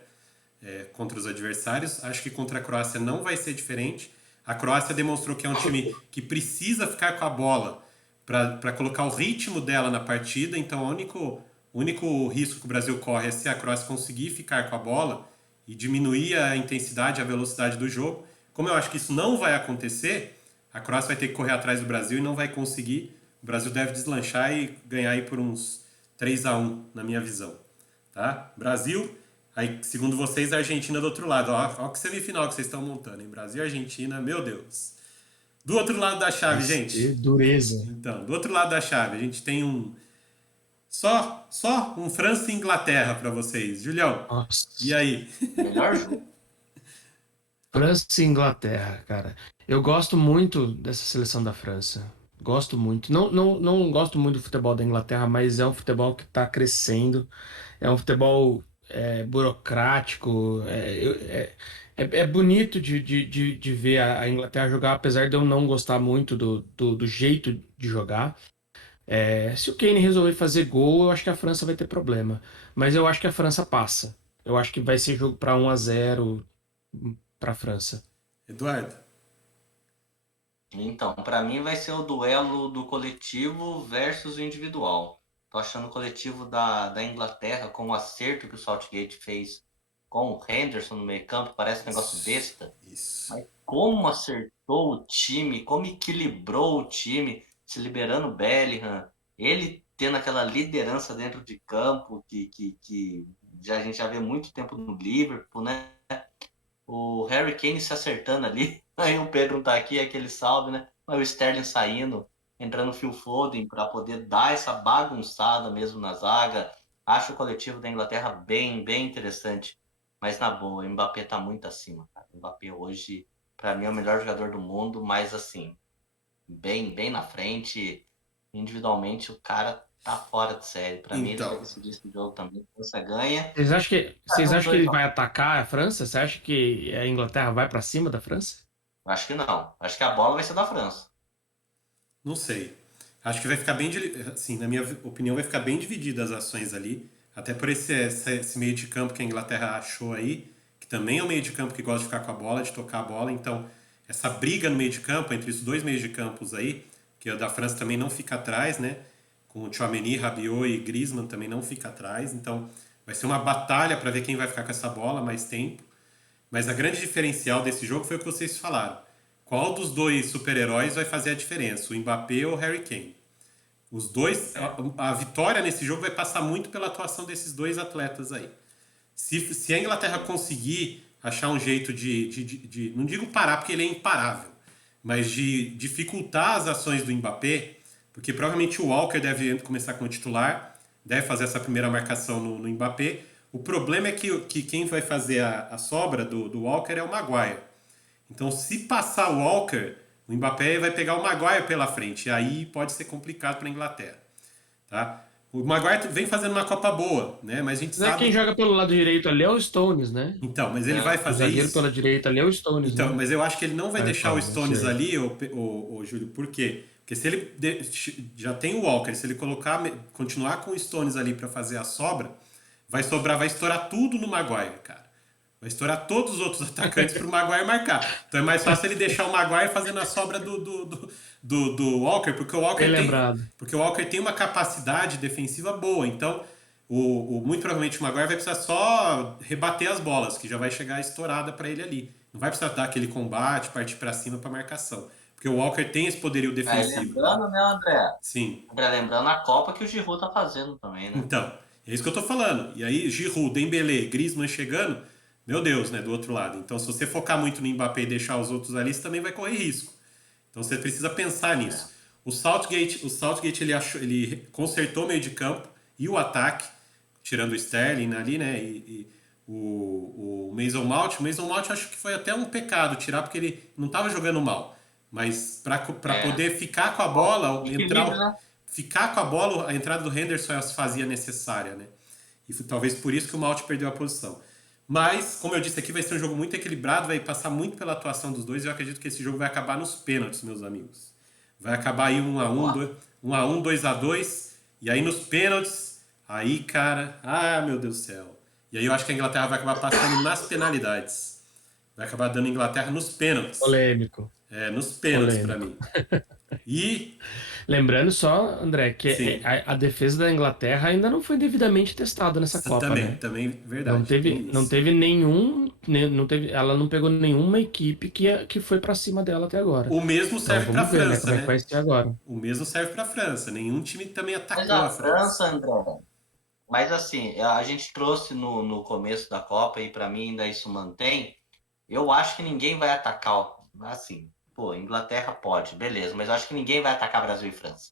Contra os adversários. Acho que contra a Croácia não vai ser diferente. A Croácia demonstrou que é um time que precisa ficar com a bola para colocar o ritmo dela na partida. Então, o único risco que o Brasil corre é se a Croácia conseguir ficar com a bola e diminuir a intensidade, a velocidade do jogo. Como eu acho que isso não vai acontecer, a Croácia vai ter que correr atrás do Brasil e não vai conseguir. O Brasil deve deslanchar e ganhar aí por uns 3 a 1 na minha visão. Tá? Brasil, aí segundo vocês, a Argentina do outro lado. Ó que semifinal que vocês estão montando, hein? Brasil e Argentina, meu Deus. Do outro lado da chave, Que gente. dureza. Então, do outro lado da chave, a gente tem só um França e Inglaterra para vocês. Julião, e Nossa. aí? Melhor jogo. França e Inglaterra, cara. Eu gosto muito dessa seleção da França. Gosto muito. Não gosto muito do futebol da Inglaterra, mas é um futebol que está crescendo. É um futebol burocrático. É bonito de ver a Inglaterra jogar, apesar de eu não gostar muito do jeito de jogar. Se o Kane resolver fazer gol, eu acho que a França vai ter problema. Mas eu acho que a França passa. Eu acho que vai ser jogo para 1-0 para a França. Eduardo? Então, para mim vai ser o duelo do coletivo versus o individual. Tô achando o coletivo da Inglaterra com o acerto que o Southgate fez com o Henderson no meio-campo, parece um negócio besta. Isso. Mas como acertou o time, como equilibrou o time, se liberando o Bellingham, ele tendo aquela liderança dentro de campo que a gente já vê muito tempo no Liverpool, né? O Harry Kane se acertando ali. Aí o Pedro não tá aqui, é aquele salve, né? Mas o Sterling saindo, entrando o Phil Foden para poder dar essa bagunçada mesmo na zaga. Acho o coletivo da Inglaterra bem interessante. Mas na boa, o Mbappé tá muito acima, cara. O Mbappé hoje, para mim, é o melhor jogador do mundo, mas assim, bem na frente. Individualmente, o cara tá fora de série. Para mim, ele vai Então, decidir esse jogo também. A França ganha. Vocês Os acham que dois ele vão. vai atacar a França? Você acha que a Inglaterra vai pra cima da França? Acho que não. Acho que a bola vai ser da França. não sei. Acho que vai ficar bem, assim, na minha opinião, vai ficar bem dividida as ações ali. Até por esse meio de campo que a Inglaterra achou aí, que também é um meio de campo que gosta de ficar com a bola, de tocar a bola. Então, essa briga no meio de campo, entre os dois meios de campos aí, que o da França também não fica atrás, né? Com o Tchouaméni, Rabiot e Griezmann também não fica atrás. Então, vai ser uma batalha para ver quem vai ficar com essa bola mais tempo. Mas a grande diferencial desse jogo foi o que vocês falaram. Qual dos dois super-heróis vai fazer a diferença, o Mbappé ou o Harry Kane? Os dois, a vitória nesse jogo vai passar muito pela atuação desses dois atletas aí. Se a Inglaterra conseguir achar um jeito não digo parar, porque ele é imparável, mas de dificultar as ações do Mbappé, porque provavelmente o Walker deve começar como titular, deve fazer essa primeira marcação no Mbappé. O problema é que quem vai fazer a sobra do Walker é o Maguire. Então, se passar o Walker, o Mbappé vai pegar o Maguire pela frente. E aí pode ser complicado para a Inglaterra. Tá? O Maguire vem fazendo uma Copa boa, né? Mas a gente Mas quem sabe. joga pelo lado direito ali é o Stones, né? Então, mas ele vai É, O fazer zagueiro pela isso. direita ali é o Stones, Então, né? mas eu acho que ele não vai deixar o Não Stones sei. ali, o Júlio. Por quê? Porque se ele já tem o Walker, se ele continuar com o Stones ali para fazer a sobra, vai estourar tudo no Maguire, cara. Vai estourar todos os outros atacantes para o Maguire marcar. Então é mais fácil ele deixar o Maguire fazendo a sobra do Walker, Bem lembrado. porque o Walker tem uma capacidade defensiva boa. Então, muito provavelmente o Maguire vai precisar só rebater as bolas, que já vai chegar estourada para ele ali. Não vai precisar dar aquele combate, partir para cima para marcação. Porque o Walker tem esse poderio aí defensivo, né? lembrando, né, André? Sim. André, lembrando a Copa que o Giroud tá fazendo também, né? Então, é isso que eu tô falando. E aí, Giroud, Dembélé, Griezmann chegando, meu Deus, né, do outro lado. Então, se você focar muito no Mbappé e deixar os outros ali, você também vai correr risco. Então, você precisa pensar nisso. O Southgate ele consertou o meio de campo e o ataque, tirando o Sterling ali, né, e o Mason Mount. O Mason Mount acho que foi até um pecado tirar, porque ele não estava jogando mal. Mas para É. poder ficar com a bola, Equilíbrio, né? ficar com a bola, a entrada do Henderson se fazia necessária, né? E talvez por isso que o Malte perdeu a posição. Mas, como eu disse aqui, vai ser um jogo muito equilibrado, vai passar muito pela atuação dos dois e eu acredito que esse jogo vai acabar nos pênaltis, meus amigos. Vai acabar aí 1-1, 1-1, 2-2, e aí nos pênaltis, aí, cara, meu Deus do céu. E aí eu acho que a Inglaterra vai acabar passando nas penalidades. Vai acabar dando a Inglaterra nos pênaltis. Polêmico. Nos pênaltis pra Polêmico. mim. E, Lembrando só, André, que sim, a defesa da Inglaterra ainda não foi devidamente testada nessa Copa, também, né? também, Não verdade, tem teve, não isso. teve nenhum, não teve, ela não pegou nenhuma equipe que foi pra cima dela até agora. O mesmo Então serve pra vamos ver, né, França, como é que né? vai ser agora. O mesmo serve pra França. Nenhum time também Mas atacou a a França. França, André, mas assim, a gente trouxe no começo da Copa e para mim ainda isso mantém. Eu acho que ninguém vai atacar, assim. pô, Inglaterra pode, beleza, mas eu acho que ninguém vai atacar Brasil e França.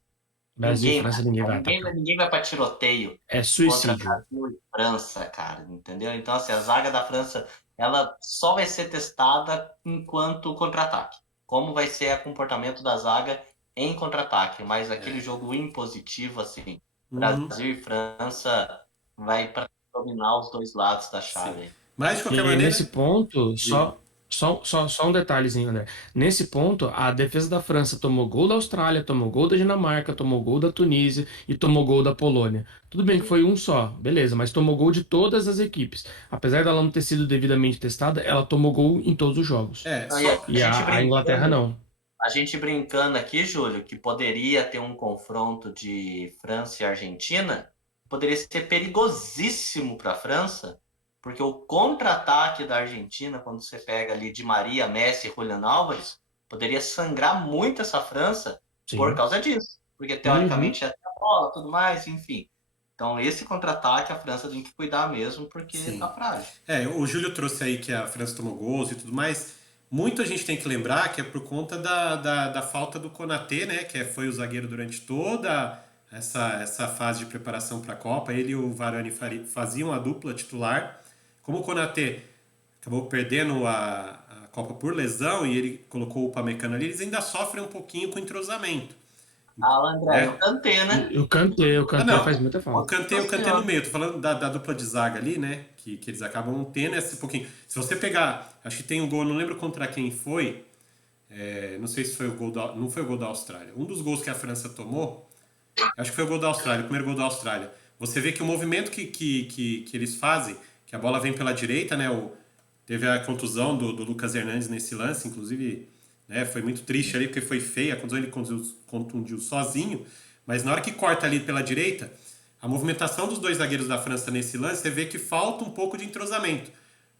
Brasil e França ninguém vai Ninguém, atacar. ninguém vai para tiroteio É contra suicídio. Brasil e França, cara, entendeu? Então, assim, a zaga da França, ela só vai ser testada enquanto contra-ataque. Como vai ser o comportamento da zaga em contra-ataque, mas aquele jogo impositivo, assim, Uhum. Brasil e França vai para dominar os dois lados da Sim. chave. Mas, de qualquer E maneira, nesse ponto, diga. só um detalhezinho, André. Nesse ponto, a defesa da França tomou gol da Austrália, tomou gol da Dinamarca, tomou gol da Tunísia e tomou gol da Polônia. Tudo bem que foi um só, beleza, mas tomou gol de todas as equipes. Apesar dela não ter sido devidamente testada, ela tomou gol em todos os jogos. Aí a E gente a Inglaterra brincando, não. a gente brincando aqui, Júlio, que poderia ter um confronto de França e Argentina, poderia ser perigosíssimo para a França, porque o contra-ataque da Argentina, quando você pega ali Di Maria, Messi e Julián Álvares, poderia sangrar muito essa França por Sim. causa disso. Porque Uhum. teoricamente ia ter a bola, tudo mais, enfim. Então esse contra-ataque a França tem que cuidar mesmo, porque tá Sim. frágil. O Júlio trouxe aí que a França tomou gols e tudo mais. Muito a gente tem que lembrar que é por conta da falta do Konaté, né? Que foi o zagueiro durante toda essa fase de preparação para a Copa. Ele e o Varane faziam a dupla titular. Como o Konaté acabou perdendo a Copa por lesão e ele colocou o Upamecano ali, eles ainda sofrem um pouquinho com entrosamento, Ah, André, e o né? Kanté, né? O Ah, Kanté faz não. muita O falta. Kanté, o Nossa Kanté no Senhora. meio. Tô falando da dupla de zaga ali, né? Que eles acabam tendo esse pouquinho. Se você pegar, acho que tem um gol, não lembro contra quem foi. Não sei se foi o gol da. Não foi o gol da Austrália. Um dos gols que a França tomou, acho que foi o gol da Austrália, o primeiro gol da Austrália. Você vê que o movimento que eles fazem, que a bola vem pela direita, né? Teve a contusão do Lucas Hernandes nesse lance, inclusive, né, foi muito triste ali, porque foi feia, a contusão ele contundiu sozinho, mas na hora que corta ali pela direita, a movimentação dos dois zagueiros da França nesse lance, você vê que falta um pouco de entrosamento.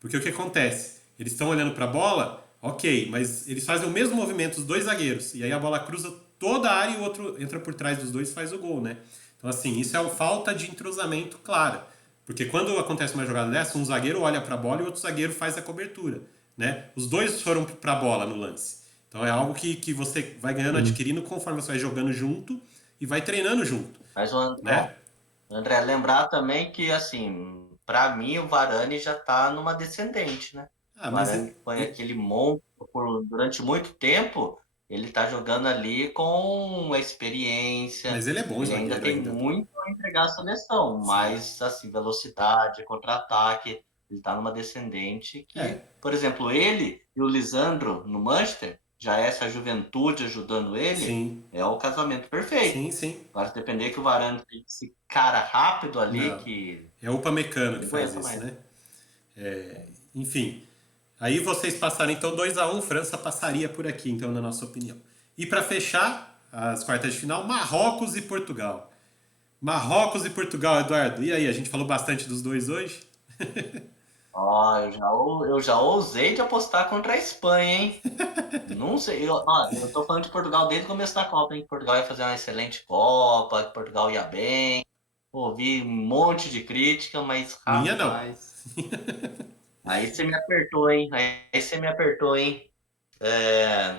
Porque o que acontece? Eles estão olhando para a bola, ok, mas eles fazem o mesmo movimento, os dois zagueiros, e aí a bola cruza toda a área e o outro entra por trás dos dois e faz o gol, né? Então, assim, isso é uma falta de entrosamento clara. Porque quando acontece uma jogada dessa, um zagueiro olha para a bola e o outro zagueiro faz a cobertura, né? Os dois foram para a bola no lance. Então é algo que você vai ganhando, Sim. adquirindo conforme você vai jogando junto e vai treinando junto, Mas o né? André, lembrar também que, assim, para mim o Varane já tá numa descendente, né? Ah, O mas, Varane foi aquele monstro durante muito tempo, ele tá jogando ali com a experiência, mas ele é bom ele ainda zagueiro tem ainda. muito a entregar à seleção, Sim. mas, assim, velocidade, contra-ataque, ele tá numa descendente É, que, por exemplo, ele e o Lisandro no Manchester, já essa juventude ajudando ele, sim. é o casamento perfeito. Sim, sim. Agora, se depender que o Varane tem esse cara rápido ali Não. que É o Upamecano não que faz aguenta isso, mais. né? Enfim. Aí vocês passaram então 2-1, França passaria por aqui, então, na nossa opinião. E para fechar as quartas de final, Marrocos e Portugal. Marrocos e Portugal, Eduardo. E aí, a gente falou bastante dos dois hoje? Ó, eu já ousei de apostar contra a Espanha, hein? Não sei. Eu tô falando de Portugal desde o começo da Copa, hein? Que Portugal ia fazer uma excelente Copa, que Portugal ia bem. Ouvi um monte de crítica, mas Minha não. rapaz. Aí você me apertou, hein? Aí você me apertou, hein? É,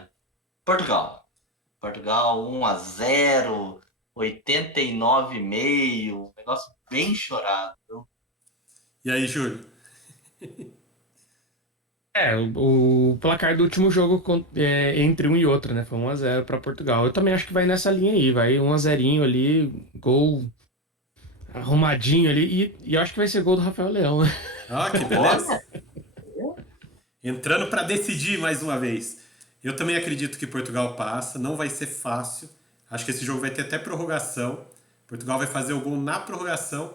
Portugal. Portugal 1-0, 89,5. Negócio bem chorado. E aí, Júlio? O placar do último jogo entre um e outro, né? Foi 1-0 para Portugal. Eu também acho que vai nessa linha aí, vai 1-0 ali, gol arrumadinho ali, e eu acho que vai ser gol do Rafael Leão, né? Ah, que beleza. Olha, Entrando para decidir mais uma vez. Eu também acredito que Portugal passa, não vai ser fácil. Acho que esse jogo vai ter até prorrogação. Portugal vai fazer o gol na prorrogação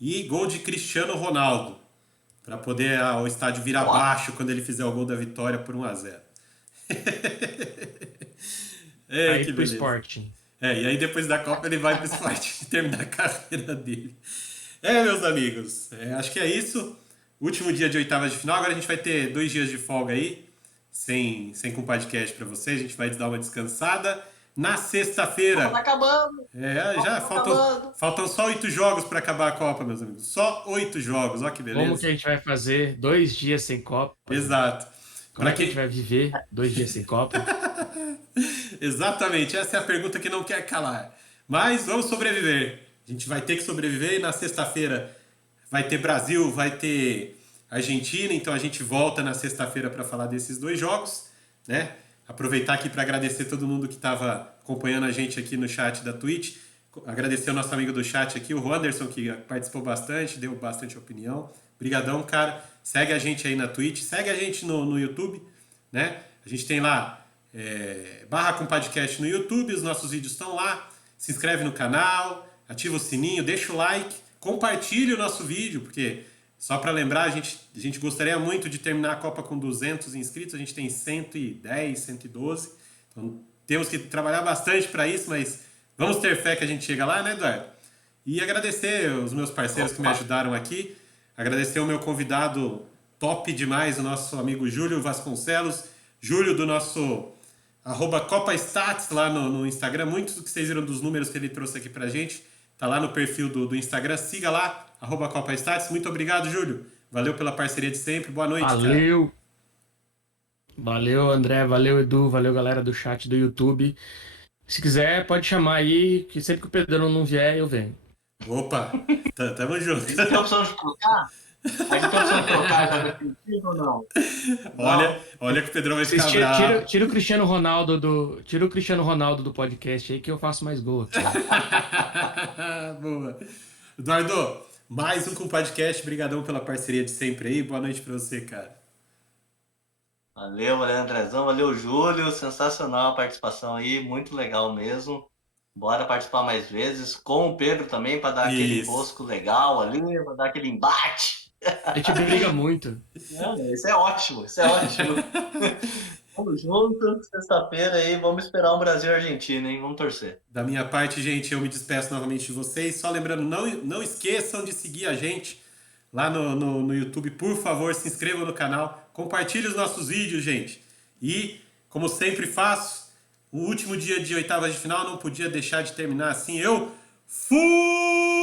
e gol de Cristiano Ronaldo para poder o estádio vir ó, abaixo quando ele fizer o gol da vitória por 1-0. É, Aí que pro beleza. Sporting. E aí depois da Copa ele vai pro esporte terminar a carreira dele. Meus amigos, acho que é isso. Último dia de oitavas de final. Agora a gente vai ter 2 dias de folga aí, sem com podcast para vocês. A gente vai dar uma descansada. Na Copa tá sexta-feira, acabando, já Copa tá faltam, acabando. faltam só 8 jogos para acabar a Copa, meus amigos. Só 8 jogos, ó que Como que beleza. a gente vai fazer 2 dias sem Copa, gente? Exato. Como Para é que a gente quem, vai viver 2 dias sem Copa? Exatamente, essa é a pergunta que não quer calar. Mas vamos sobreviver. A gente vai ter que sobreviver e na sexta-feira vai ter Brasil, vai ter Argentina, então a gente volta na sexta-feira para falar desses dois jogos, né? Aproveitar aqui para agradecer todo mundo que estava acompanhando a gente aqui no chat da Twitch. Agradecer o nosso amigo do chat aqui, o Anderson, que participou bastante, deu bastante opinião. Obrigadão, cara. Segue a gente aí na Twitch, segue a gente no YouTube, né? A gente tem lá Barra com Podcast no YouTube, os nossos vídeos estão lá. Se inscreve no canal, ativa o sininho, deixa o like, compartilhe o nosso vídeo, porque só para lembrar, a gente gostaria muito de terminar a Copa com 200 inscritos, a gente tem 110, 112, então temos que trabalhar bastante para isso, mas vamos ter fé que a gente chega lá, né, Eduardo? E agradecer os meus parceiros que me ajudaram aqui, agradecer o meu convidado top demais, o nosso amigo Júlio Vasconcelos, Júlio do nosso @CopaStats lá no Instagram. Muitos do que vocês viram dos números que ele trouxe aqui pra gente tá lá no perfil do Instagram. Siga lá, @CopaStats. Muito obrigado, Júlio. Valeu pela parceria de sempre. Boa noite, Valeu. Cara. Valeu, André. Valeu, Edu. Valeu, galera do chat do YouTube. Se quiser, pode chamar aí, que sempre que o Pedrão não vier, eu venho. Opa, tamo junto. Você tem a opção de trocar? A gente tem a opção de trocar, tá definido ou não? Olha que o Pedrão vai ficar bravo. Tira o Cristiano Ronaldo do podcast aí que eu faço mais gol aqui. Boa. Eduardo, mais um com o podcast. Obrigadão pela parceria de sempre aí. Boa noite pra você, cara. Valeu, Andrezão. Valeu, Júlio. Sensacional a participação aí. Muito legal mesmo. Bora participar mais vezes. Com o Pedro também, para dar aquele bosco legal ali, para dar aquele embate. A gente briga muito. Isso é ótimo, isso é ótimo. Vamos junto, sexta-feira aí, vamos esperar o Brasil e a Argentina, hein? Vamos torcer. Da minha parte, gente, eu me despeço novamente de vocês. Só lembrando, não esqueçam de seguir a gente lá no YouTube. Por favor, se inscrevam no canal. Compartilhe os nossos vídeos, gente. E, como sempre faço, o último dia de oitavas de final não podia deixar de terminar assim. Eu fui!